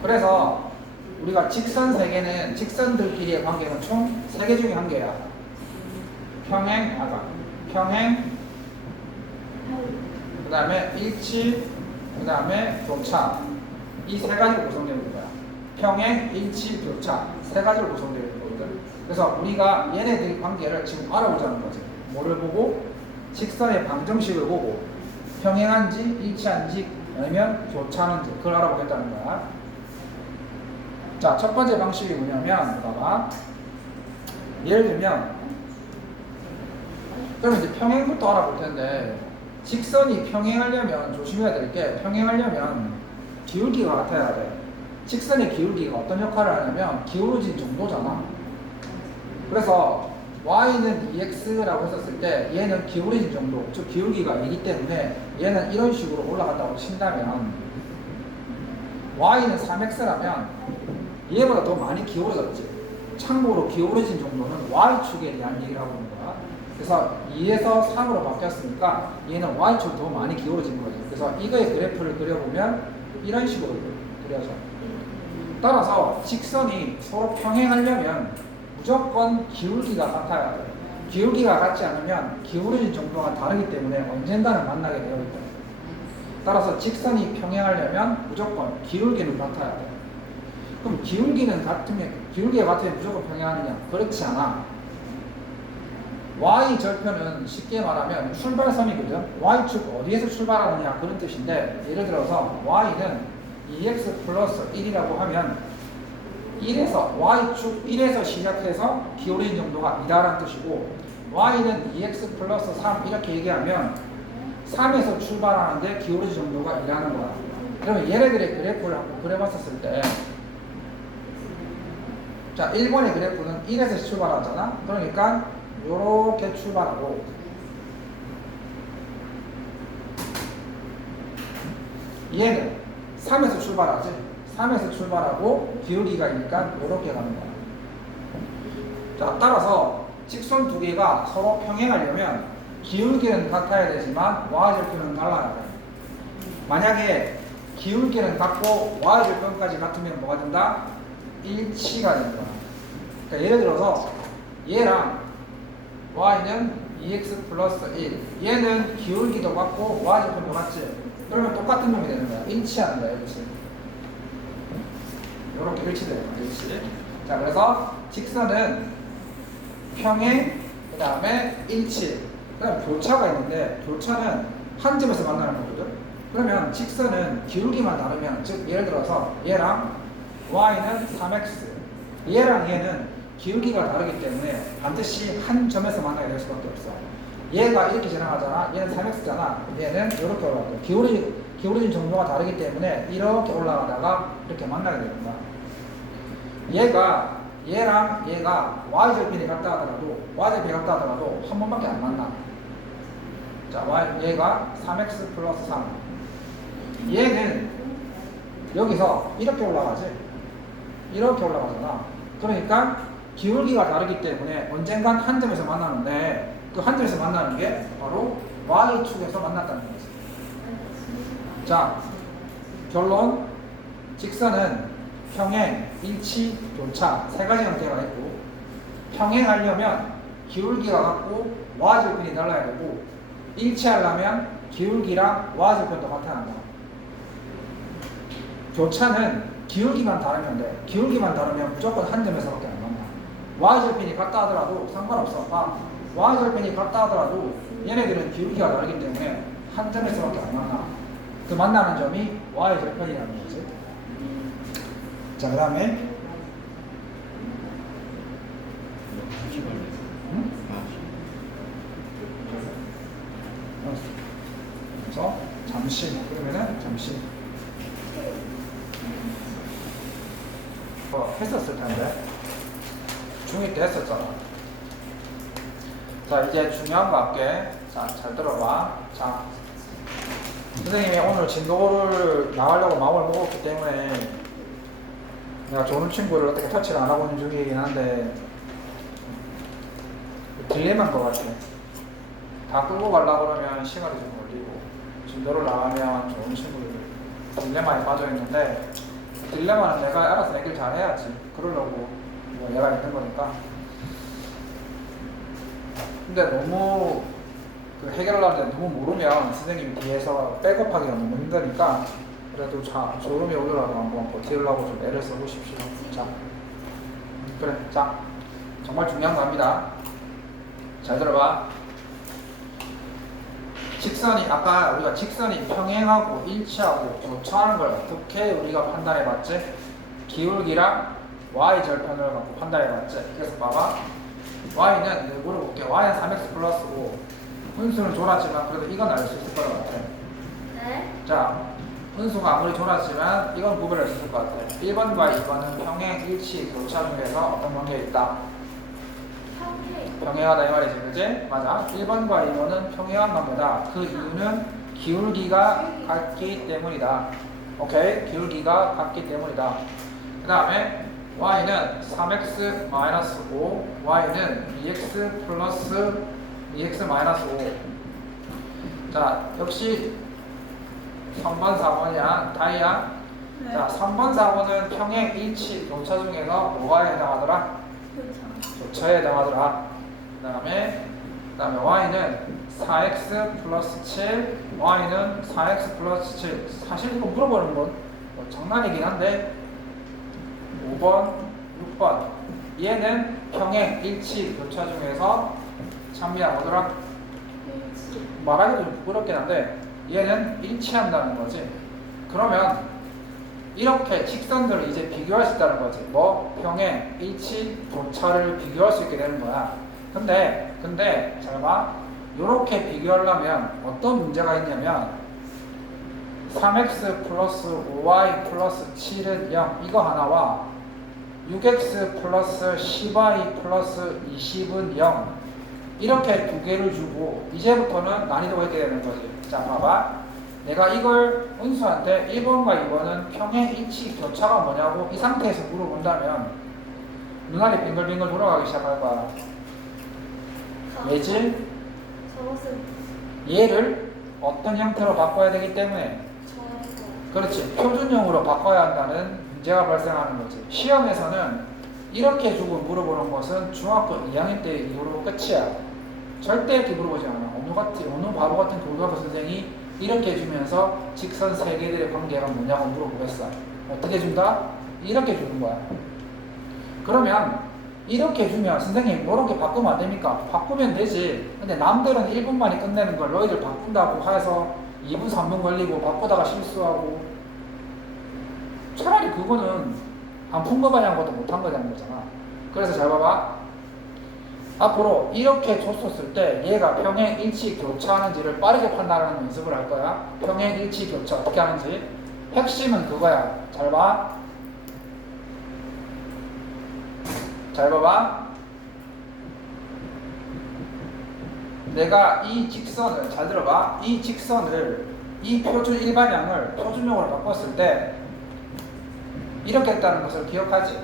그래서 우리가 직선 세 개는 직선들끼리의 관계는 총 세 개 중에 한 개야. 평행, 그 다음에 일치, 그 다음에 교차. 이 세 가지로 구성되어 있는 거야. 평행, 일치, 교차. 세 가지로 구성되어 있는 거거든. 그래서 우리가 얘네들 관계를 지금 알아보자는 거지. 뭐를 보고? 직선의 방정식을 보고 평행한지, 일치한지, 아니면 교차하는지 그걸 알아보겠다는 거야. 자, 첫 번째 방식이 뭐냐면 봐봐. 예를 들면 그러면 이제 평행부터 알아볼 텐데 직선이 평행하려면 조심해야 될 게 평행하려면 기울기가 같아야 돼. 직선의 기울기가 어떤 역할을 하냐면 기울어진 정도잖아. 그래서 y는 2x라고 했었을 때 얘는 기울어진 정도, 즉 기울기가 2기 때문에 얘는 이런 식으로 올라간다고 친다면 y는 3x라면 얘보다 더 많이 기울어졌지. 참고로 기울어진 정도는 y축에 대한 얘기를 하고 있는 거야. 그래서 2에서 3으로 바뀌었으니까 얘는 y축 더 많이 기울어진 거죠. 그래서 이거의 그래프를 그려보면 이런 식으로 그려져. 따라서 직선이 서로 평행하려면 무조건 기울기가 같아야 돼. 기울기가 같지 않으면 기울어진 정도가 다르기 때문에 언젠가는 만나게 되어 있다. 따라서 직선이 평행하려면 무조건 기울기는 같아야 돼. 그럼 기울기가 같으면 무조건 평행하느냐? 그렇지 않아. Y절편은 쉽게 말하면 출발선이거든. Y축 어디에서 출발하느냐 그런 뜻인데 예를 들어서 Y는 2x 플러스 1이라고 하면 1에서 Y축 1에서 시작해서 기울어진 정도가 2다라는 뜻이고 Y는 2x 플러스 3 이렇게 얘기하면 3에서 출발하는데 기울어진 정도가 2라는 거야. 그러면 얘네들의 그래프를 한번 그려봤었을 때, 자, 1번의 그래프는 1에서 출발하잖아. 그러니까 요렇게 출발하고, 얘는 3에서 출발하지. 3에서 출발하고 기울기가 있으니까 요렇게 가는 거야. 자, 따라서 직선 두 개가 서로 평행하려면 기울기는 같아야 되지만 y절편은 달라야 돼. 만약에 기울기는 같고 y절편까지 같으면 뭐가 된다? 일치가 되는 거야. 그러니까 예를 들어서 얘랑 y는 2x 플러스 1, 얘는 기울기도 같고 y절편도 같지. 그러면 똑같은 놈이 되는 거야. 일치하는 거야. 일치. 이렇게 일치돼요. 일치. 자, 그래서 직선은 평행, 그 다음에 일치, 그 다음에 교차가 있는데 교차는 한 점에서 만나는 거거든. 그러면 직선은 기울기만 다르면, 즉 예를 들어서 얘랑 y는 3x, 얘랑 얘는 기울기가 다르기 때문에 반드시 한 점에서 만나게 될 수밖에 없어. 얘가 이렇게 지나가잖아. 얘는 3x잖아. 얘는 이렇게 올라가고 기울어진 정도가 다르기 때문에 이렇게 올라가다가 이렇게 만나게 되는 거야. 얘랑 얘가 y절편이 같다 하더라도 한 번밖에 안 만나. 자, 얘가 3x 플러스 3. 얘는 여기서 이렇게 올라가지. 이렇게 올라가잖아. 그러니까 기울기가 다르기 때문에 언젠간 한 점에서 만나는데, 그 한 점에서 만나는 게 바로 y축에서 만났다는 거지. 자, 결론. 직선은 평행, 일치, 교차 세 가지 형태가 있고, 평행하려면 기울기가 같고 y절편이 달라야 되고, 일치하려면 기울기랑 y절편도 같아야 한다. 교차는 기울기만 다르면 돼. 기울기만 다르면 무조건 한 점에서밖에 안 만나. y절편이 같다 하더라도 상관없어. y절편이 같다 하더라도 얘네들은 기울기가 다르기 때문에 한 점에서밖에 안 만나. 그 만나는 점이 y절편이라는 거지. 자, 그 다음에 그래서 잠시, 그러면은 잠시 했었을 텐데 중2 때 했었잖아. 자, 이제 중요한 거 할게. 자, 잘 들어봐. 자, 선생님이 오늘 진도를 나가려고 마음을 먹었기 때문에 내가 좋은 친구를 어떻게 터치를 안 하고 있는 중이긴 한데 딜레마인 것 같아. 다 끌고 가려고 그러면 시간이 좀 걸리고, 진도를 나가면 좋은 친구들 딜레마에 빠져 있는데, 딜레마는 내가 알아서 해결 잘 해야지. 그러려고 뭐 얘가 있는 거니까. 근데 너무 그 해결하는데 너무 모르면 선생님이 뒤에서 백업하기가 너무 힘드니까, 그래도 자, 졸음이 오더라도 한번 버티려고 좀 애를 써보십시오. 자, 그래. 자, 정말 중요한 거 합니다. 잘 들어봐. 아까 우리가 직선이 평행하고 일치하고 교차하는 걸 어떻게 우리가 판단해 봤지? 기울기랑 y절편을 갖고 판단해 봤지? 그래서 봐봐. y는, 내가 물어볼게. y는 3x 플러스 5. 분수는 졸았지만 그래도 이건 알 수 있을 것 같아. 네? 자, 분수가 아무리 졸았지만 이건 구별할 수 있을 것 같아. 1번과 2번은 평행, 일치, 교차 중에서 어떤 관계에 있다? 평행하다 이 말이지, 그치? 맞아. 1번과 2번은 평행한 관계다. 그 이유는 기울기가 같기 때문이다. 오케이? 기울기가 같기 때문이다. 그 다음에 y는 3x 마이너스 5, y는 2x 플러스 2x 마이너스 5. 자, 역시 3번, 4번이야. 다이야. 네. 자, 3번, 4번은 평행, 일치, 교차 중에서 뭐가 해당하더라? 교차에 해당하더라. 그 다음에 y는 4x 플러스 7, y는 4x 플러스 7. 사실 이거 물어보는 건 뭐 장난이긴 한데 5번, 6번 얘는 평행, 일치, 교차 중에서 참미야 뭐더라? 말하기도 좀 부끄럽긴 한데 얘는 일치한다는 거지. 그러면 이렇게 직선들을 이제 비교할 수 있다는 거지. 뭐? 평행, 일치, 교차를 비교할 수 있게 되는 거야. 근데 잘 봐. 이렇게 비교하려면 어떤 문제가 있냐면 3x 플러스 5y 플러스 7은 0 이거 하나와 6x 플러스 10y 플러스 20은 0 이렇게 두 개를 주고 이제부터는 난이도가 있게 되는 거지. 자 봐봐. 내가 이걸 은수한테 1번과 2번은 평행 일치 교차가 뭐냐고 이 상태에서 물어본다면 눈알이 빙글빙글 돌아가기 시작할 거야. 예질 저것은 얘를 어떤 형태로 바꿔야 되기 때문에 저거. 그렇지 표준형으로 바꿔야 한다는 문제가 발생하는 거지. 시험에서는 이렇게 주고 물어보는 것은 중학교 2학년 때 이후로 끝이야. 절대 이렇게 물어보지 않아. 어느 바보 같은 교과서 선생이 이렇게 주면서 직선 세 개들의 관계가 뭐냐고 물어보겠어. 어떻게 준다? 이렇게 주는 거야. 그러면 이렇게 주면 선생님 이렇게 바꾸면 안 됩니까? 바꾸면 되지. 근데 남들은 1분 만에 끝내는 걸 너희들 바꾼다고 해서 2분 3분 걸리고 바꾸다가 실수하고 차라리 그거는 안 푼 거 마냥 것도 못한 거냐는 거잖아. 그래서 잘 봐봐. 앞으로 이렇게 줬었을 때 얘가 평행 일치 교차하는지를 빠르게 판단하는 연습을 할 거야. 평행 일치 교차 어떻게 하는지. 핵심은 그거야. 잘 봐. 잘 봐봐. 내가 이 직선을 잘 들어봐. 이 직선을 이 표준 일반형을 표준형으로 바꿨을 때 이렇게 했다는 것을 기억하지?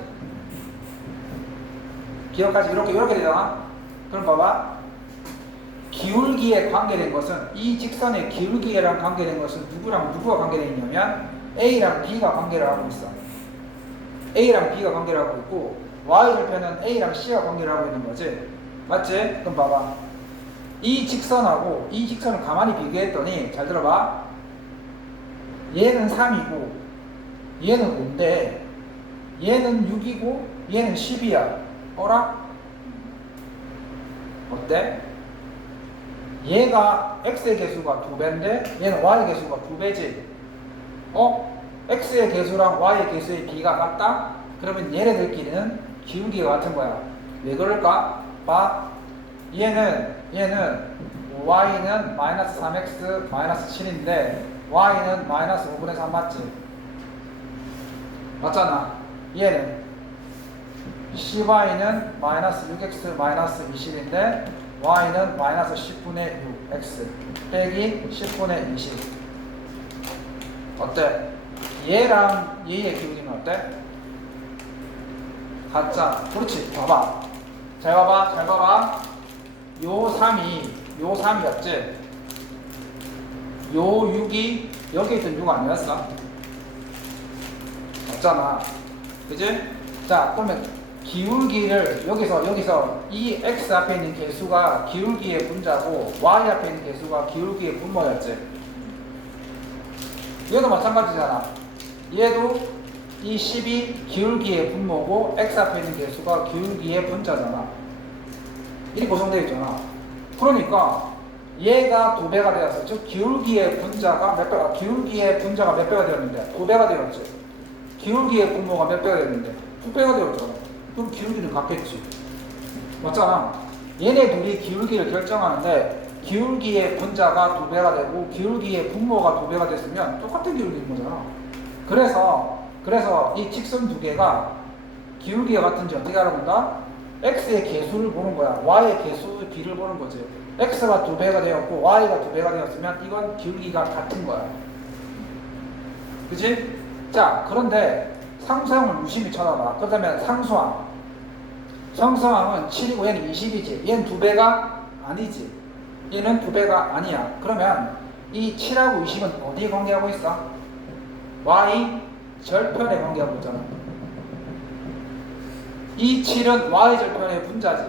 기억하지? 이렇게 되잖아? 그럼 봐봐. 기울기에 관계된 것은 이 직선의 기울기랑 관계된 것은 누구랑 누구가 관계되어 있냐면 A랑 B가 관계를 하고 있어. A랑 B가 관계를 하고 있고 Y절편은 A랑 C가 관계를 하고 있는 거지. 맞지? 그럼 봐봐. 이 직선하고 이 직선을 가만히 비교했더니 잘 들어봐. 얘는 3이고 얘는 5인데 얘는 6이고 얘는 10이야. 어라? 어때? 얘가 x의 개수가 2배인데 얘는 y의 개수가 2배지. x의 개수랑 y의 개수의 비가 같다? 그러면 얘네들끼리는 기울기가 같은 거야. 왜 그럴까? 봐. 얘는 y는 마이너스 3x 마이너스 7인데 y는 마이너스 5분의 3 맞지? 맞잖아. 얘는 CY는 마이너스 6x 마이너스 20인데 Y는 마이너스 10분의 6x 빼기 10분의 20 어때? 얘랑 얘의 기울기는 어때? 같잖아. 그렇지. 봐봐. 잘 봐봐. 요 3이었지? 요 6이 여기 있던 6 아니었어? 맞잖아. 그지? 자, 그러면 기울기를 여기서 이 x 앞에 있는 개수가 기울기의 분자고 y 앞에 있는 개수가 기울기의 분모였지. 얘도 마찬가지잖아. 얘도 이 10이 기울기의 분모고 x 앞에 있는 개수가 기울기의 분자잖아. 이렇게 구성되어 있잖아. 그러니까 얘가 2배가 되었어. 즉 기울기의 분자가 몇 배가 되었는데 2배가 되었지. 기울기의 분모가 몇 배가 되었는데 2배가 되었잖아. 그럼 기울기는 같겠지. 맞잖아. 얘네 둘이 기울기를 결정하는데 기울기의 분자가 2배가 되고 기울기의 분모가 2배가 됐으면 똑같은 기울기인 거잖아. 그래서 이 직선 두 개가 기울기가 같은지 어떻게 알아본다? x의 개수를 보는 거야. y의 개수의 비를 보는 거지. x가 2배가 되었고 y가 2배가 되었으면 이건 기울기가 같은 거야. 그치? 자, 그런데 상수항을 유심히 쳐다봐. 그렇다면 상수항은 7이고 얘는 20이지. 얘는 2배가 아니지. 얘는 2배가 아니야. 그러면 이 7하고 20은 어디에 관계하고 있어? y 절편에 관계하고 있잖아. 이 7은 y 절편의 분자지.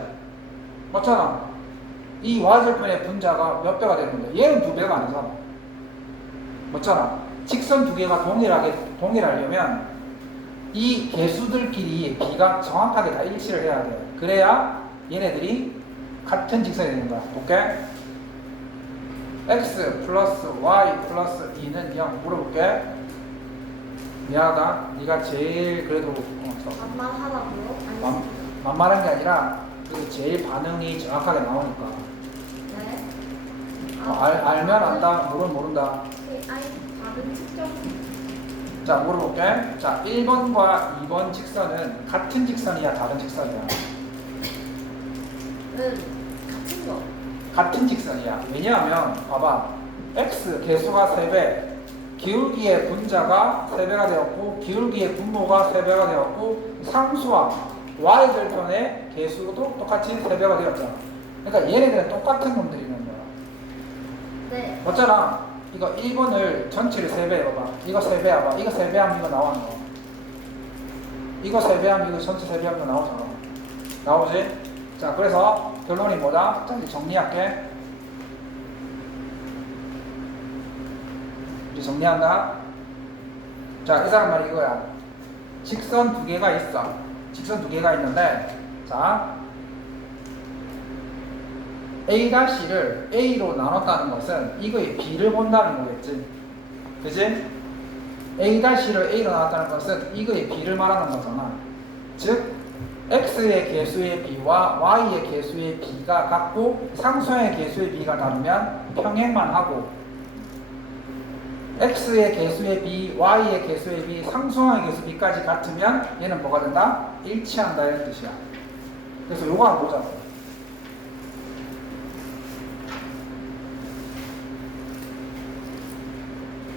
맞잖아. 이 y 절편의 분자가 몇 배가 되는데 얘는 2배가 아니잖아. 맞잖아. 직선 두 개가 동일하려면 이 개수들끼리 비가 정확하게 다 일치를 해야 돼. 그래야 얘네들이 같은 직선이 되는 거야. 볼게. x 플러스 y 플러스 2는 0 물어볼게. 미안하다. 네가 제일 그래도 만만하다고요? 만만한 게 아니라 그 제일 반응이 정확하게 나오니까. 네. 알면 안다, 모르면 모른다. 아이 다른 측정. 자, 물어볼게. 자, 1번과 2번 직선은 같은 직선이야, 다른 직선이야? 같은 거. 같은 직선이야. 왜냐하면 봐봐. x 개수가 3배, 기울기의 분자가 3배가 되었고 기울기의 분모가 3배가 되었고 상수와 y절편의 개수도 똑같이 3배가 되었잖아. 그러니까 얘네들은 똑같은 놈들이 있는 거야. 네. 어쩌나 이거 1번을 전체를 3배 해봐봐. 이거 3배 해봐. 이거 3배 하면 이거 나오는 거. 이거 3배 하면 이거 전체 3배 하면 나오잖아. 나오지? 자, 그래서 결론이 뭐다? 자, 이제 정리할게. 이제 정리한다. 자, 이 사람 말이 이거야. 직선 두 개가 있어. 직선 두 개가 있는데, 자, A'를 A로 나눴다는 것은 이거의 B를 본다는 거겠지. 그지? A''를 A로 나눴다는 것은 이거의 B를 말하는 거잖아. 즉, X의 개수의 B와 Y의 개수의 B가 같고 상수의 개수의 B가 다르면 평행만 하고 X의 개수의 B, Y의 개수의 B, 상수의 개수 B까지 같으면 얘는 뭐가 된다? 일치한다 이런 뜻이야. 그래서 요거 한번 보자고.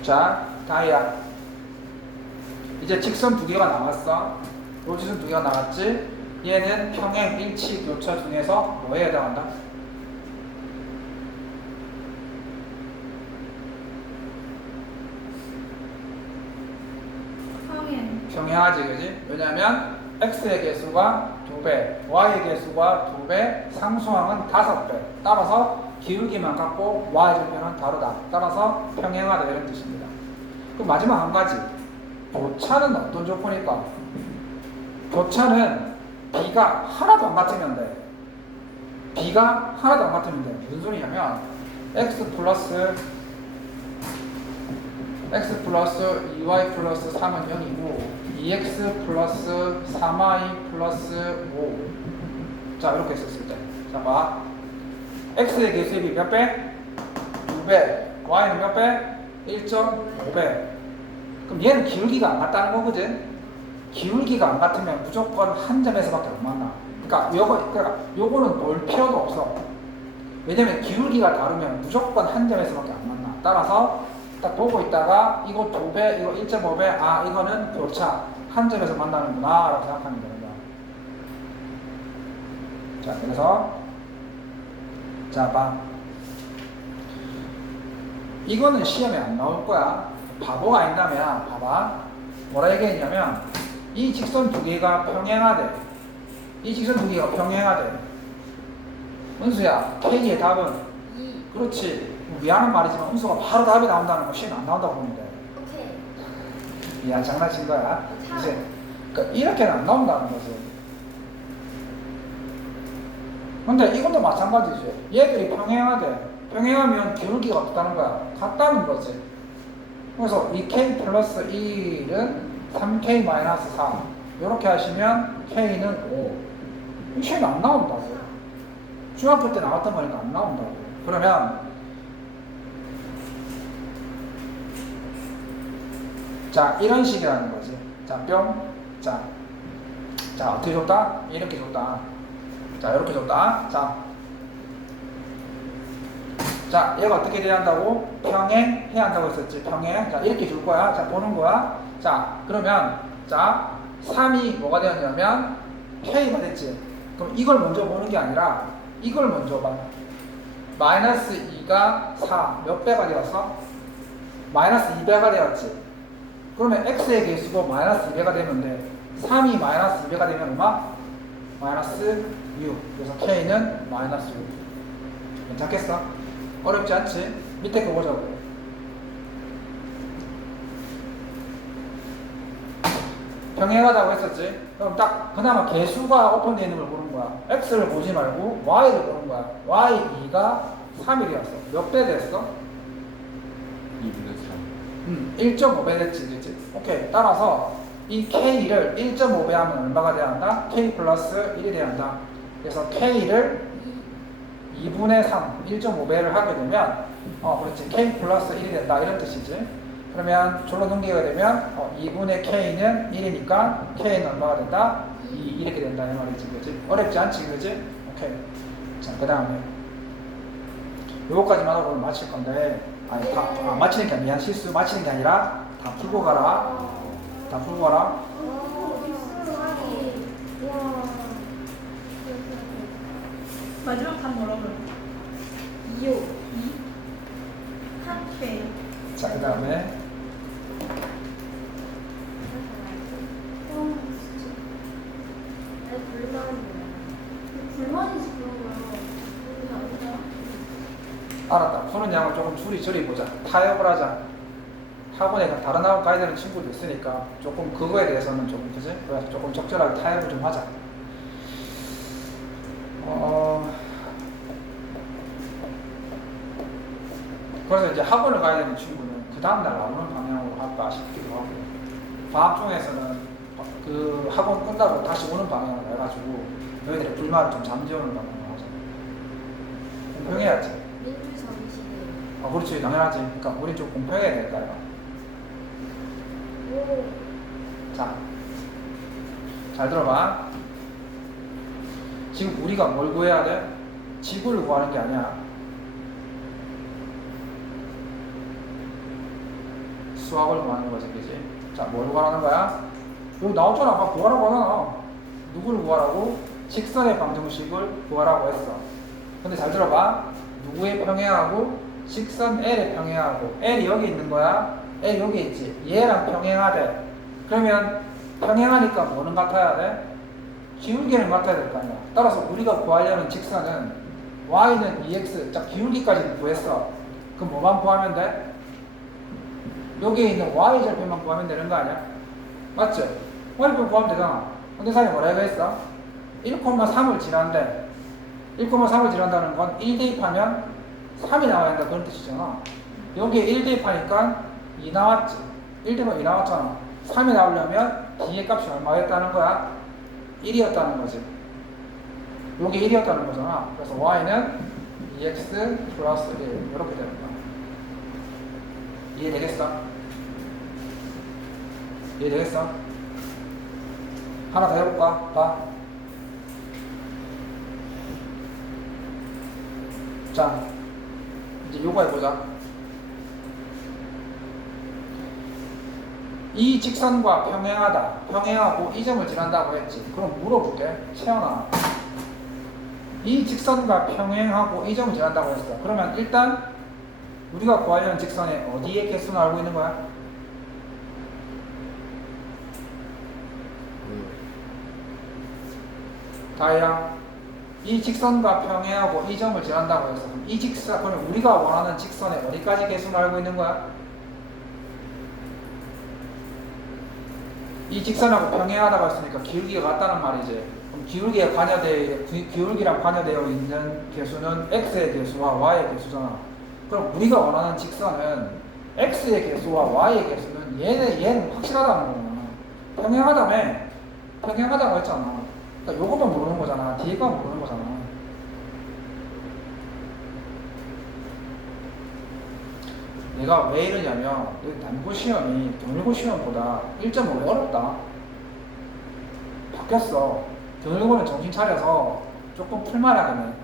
자, 다이아. 이제 직선 두 개가 나왔어. 요 직선 두 개가 나왔지? 얘는 평행, 일치, 교차 중에서 뭐에 해당한다? 평행. 평행하지, 그지? 왜냐면 x의 개수가 2배, y의 개수가 2배, 상수항은 5배. 따라서 기울기만 같고 y절편은 다르다. 따라서 평행하다 이런 뜻입니다. 그럼 마지막 한 가지. 교차는 어떤 조건일까? 교차는 b가 하나도 안 같으면 돼. b가 하나도 안 같으면 돼. 무슨 소리냐면 x 플러스 2y 플러스 3은 0이고 2x 플러스 3y 플러스 5. 자, 이렇게 썼을 때. 자, 봐. x의 개수의 b 몇 배? 2배. y는 몇 배? 1.5배. 그럼 얘는 기울기가 안 같다는 거거든? 기울기가 안 같으면 무조건 한 점에서밖에 안 만나. 그러니까 요거는 볼 필요도 없어. 왜냐면 기울기가 다르면 무조건 한 점에서밖에 안 만나. 따라서 딱 보고 있다가 이거 2배, 이거 1.5배, 아, 이거는 교차. 한 점에서 만나는구나 라고 생각하면 되는 거야. 자, 그래서 자, 봐. 이거는 시험에 안 나올 거야. 바보가 아닌다면 봐봐. 뭐라 얘기했냐면 이 직선 두 개가 평행하대. 이 직선 두 개가 평행하대. 은수야, K의 답은? 2. 그렇지. 미안한 말이지만 은수가 바로 답이 나온다는 거 시험 안 나온다고 보는데. 오케이. 미안, 장난친 거야. 이제 그러니까 이렇게는 안 나온다는 거지. 근데 이것도 마찬가지지. 얘들이 평행하대. 평행하면 기울기가 없다는 거야. 같다는 거지. 그래서 2K 플러스 1은 3K 마이너스 4. 이렇게 하시면 K는 5. 이 시험이 안 나온다고. 중학교 때 나왔던 거니까 안 나온다고. 그러면 자, 이런 식이라는 거지. 자, 뿅. 자, 어떻게 줬다? 이렇게 줬다. 자, 이렇게 줬다. 자, 얘가 어떻게 돼야 한다고? 평행해야 한다고 했었지. 평행. 자, 이렇게 줄 거야. 자, 보는 거야. 자, 그러면 자, 3이 뭐가 되었냐면 K가 됐지. 그럼 이걸 먼저 보는 게 아니라 이걸 먼저 봐. 마이너스 2가 4. 몇 배가 되었어? 마이너스 2배가 되었지. 그러면 X의 개수가 마이너스 2배가 되면 돼. 3이 마이너스 2배가 되면 얼마? 마이너스 6. 그래서 K는 마이너스 6. 괜찮겠어? 어렵지 않지? 밑에 거 보자고. 평행하다고 했었지? 그럼 딱 그나마 개수가 오픈되어 있는 걸 보는 거야. X를 보지 말고 Y를 보는 거야. Y2가 3이었어. 몇 배 됐어? 2분의 3. 1.5배 됐지, 그치? 오케이. 따라서 이 K를 1.5배 하면 얼마가 돼야 한다? K 플러스 1이 돼야 한다. 그래서 K를 2분의 3, 1.5배를 하게 되면 그렇지. k 플러스 1이 된다 이런 뜻이지. 그러면 졸로 넘기게 되면 2분의 k는 1이니까 k는 얼마가 된다? 2 이렇게 된다 이 말이지, 그지? 어렵지 않지, 그지? 오케이. 자, 그 다음에 요거까지만 하고 마칠 건데, 아니 마치는 게 아니라 미안, 실수. 마치는 게 아니라 다 풀고 가라. 다 풀고 가라. 마지막 답 뭐라고 그래? 2요. 2? 한개. 자, 그 다음에 불만이지 그런 거야. 알았다. 푸는 양을 조금 줄여보자. 타협을 하자. 학원에 다른 학원 가야 되는 친구도 있으니까 조금 그거에 대해서는 조금, 그지? 그래서 조금 적절하게 타협을 좀 하자. 그래서 이제 학원을 가야 되는 친구는 그 다음날 나오는 방향으로 할까 싶기도 하고, 방학 중에서는 그 학원 끝나고 다시 오는 방향으로 해가지고 너희들의 불만을 좀 잠재우는 방향으로 하자. 공평해야지. 민주정시대. 그렇지. 당연하지. 그러니까 우리 좀 공평해야 될까요? 자, 잘 들어봐. 지금 우리가 뭘 구해야 돼? 지구를 구하는 게 아니야. 수학을 구하는 거지, 그지? 자, 뭘 구하는 거야? 여기 나왔잖아. 아까 구하라고 하잖아. 누구를 구하라고? 직선의 방정식을 구하라고 했어. 근데 잘 들어봐. 누구의 평행하고? 직선 L의 평행하고. L이 여기 있는 거야. L 여기 있지. 얘랑 평행하대. 그러면 평행하니까 뭐는 같아야 돼? 기울기는 같아야 될 거 아니야. 따라서 우리가 구하려는 직선은 y는 2x, 자 기울기까지는 구했어. 그럼 뭐만 구하면 돼? 여기에 있는 y절편만 구하면 되는 거 아니야? 맞지? y절편 구하면 되잖아. 근데 사람이 뭐라고 했어? 1,3을 지난대. 1,3을 지난다는 건 1 대입하면 3이 나와야 한다 그런 뜻이잖아. 여기에 1 대입하니까 2 나왔지. 1 대입하면 2 나왔잖아. 3이 나오려면 뒤에 값이 얼마였다는 거야? 1이었다는 거지. 여기 1이었다는 거잖아. 그래서 y는 2x 플러스 1 이렇게 되는 거야. 이해되겠어? 이해되겠어? 하나 더 해볼까? 봐. 자, 이제 요거 해보자. 이 직선과 평행하다. 평행하고 이 점을 지난다고 했지. 그럼 물어볼게. 채연아. 이 직선과 평행하고 이 점을 지난다고 했어. 그러면 일단 우리가 구하려는 직선의 어디의 개수는 알고 있는 거야? 다이랑 이 직선과 평행하고 이 점을 지난다고 했어. 이 직선, 그러면 우리가 원하는 직선의 어디까지 개수는 알고 있는 거야? 이 직선하고 평행하다고 했으니까 기울기가 같다는 말이지. 그럼 기울기랑 관여되어 있는 개수는 x의 개수와 y의 개수잖아. 그럼 우리가 원하는 직선은 x의 개수와 y의 개수는 얘는 확실하다는 거잖아. 평행하다고 했잖아. 그러니까 요것만 모르는 거잖아. 뒤에가 모르는 거잖아. 내가 왜 이러냐면 남고 시험이 경일고 시험보다 1.5배 어렵다. 바뀌었어. 경일고는 정신 차려서 조금 풀만하긴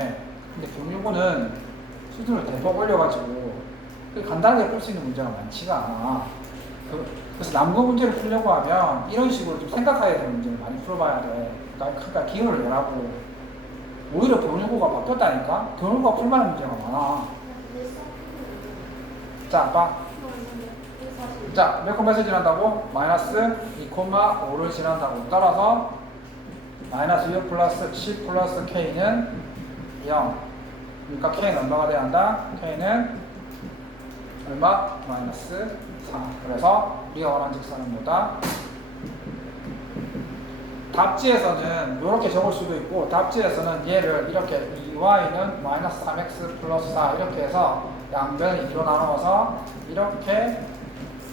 해. 근데 경일고는 수준을 대폭 올려가지고 간단하게 풀 수 있는 문제가 많지가 않아. 그래서 남고 문제를 풀려고 하면 이런 식으로 좀 생각해야 되는 문제를 많이 풀어봐야 돼. 그러니까 기운을 내라고. 오히려 경일고가 바뀌었다니까? 경일고가 풀만한 문제가 많아. 자, 봐. 자, 몇을 지난다고? 마이너스 2,5를 지난다고. 따라서 마이너스 6 플러스 10 플러스 k는 0. 그러니까 k는 얼마가 돼야 한다? k는 얼마? 마이너스 4. 그래서 우리가 원하는 직선은 뭐다? 답지에서는 이렇게 적을 수도 있고, 답지에서는 얘를 이렇게 2y는 마이너스 3x 플러스 4 이렇게 해서 양변을 2로 나누어서 이렇게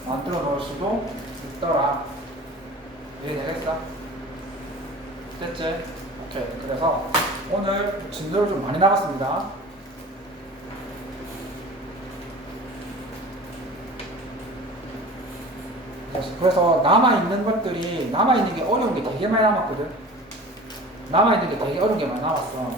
만들어 놓을 수도 있더라. 이해되겠어? 됐지? 오케이. 그래서 오늘 진도를 좀 많이 나갔습니다. 그래서 남아있는 것들이, 남아있는 게 어려운 게 되게 많이 남았거든. 남아있는 게 되게 어려운 게 많이 남았어.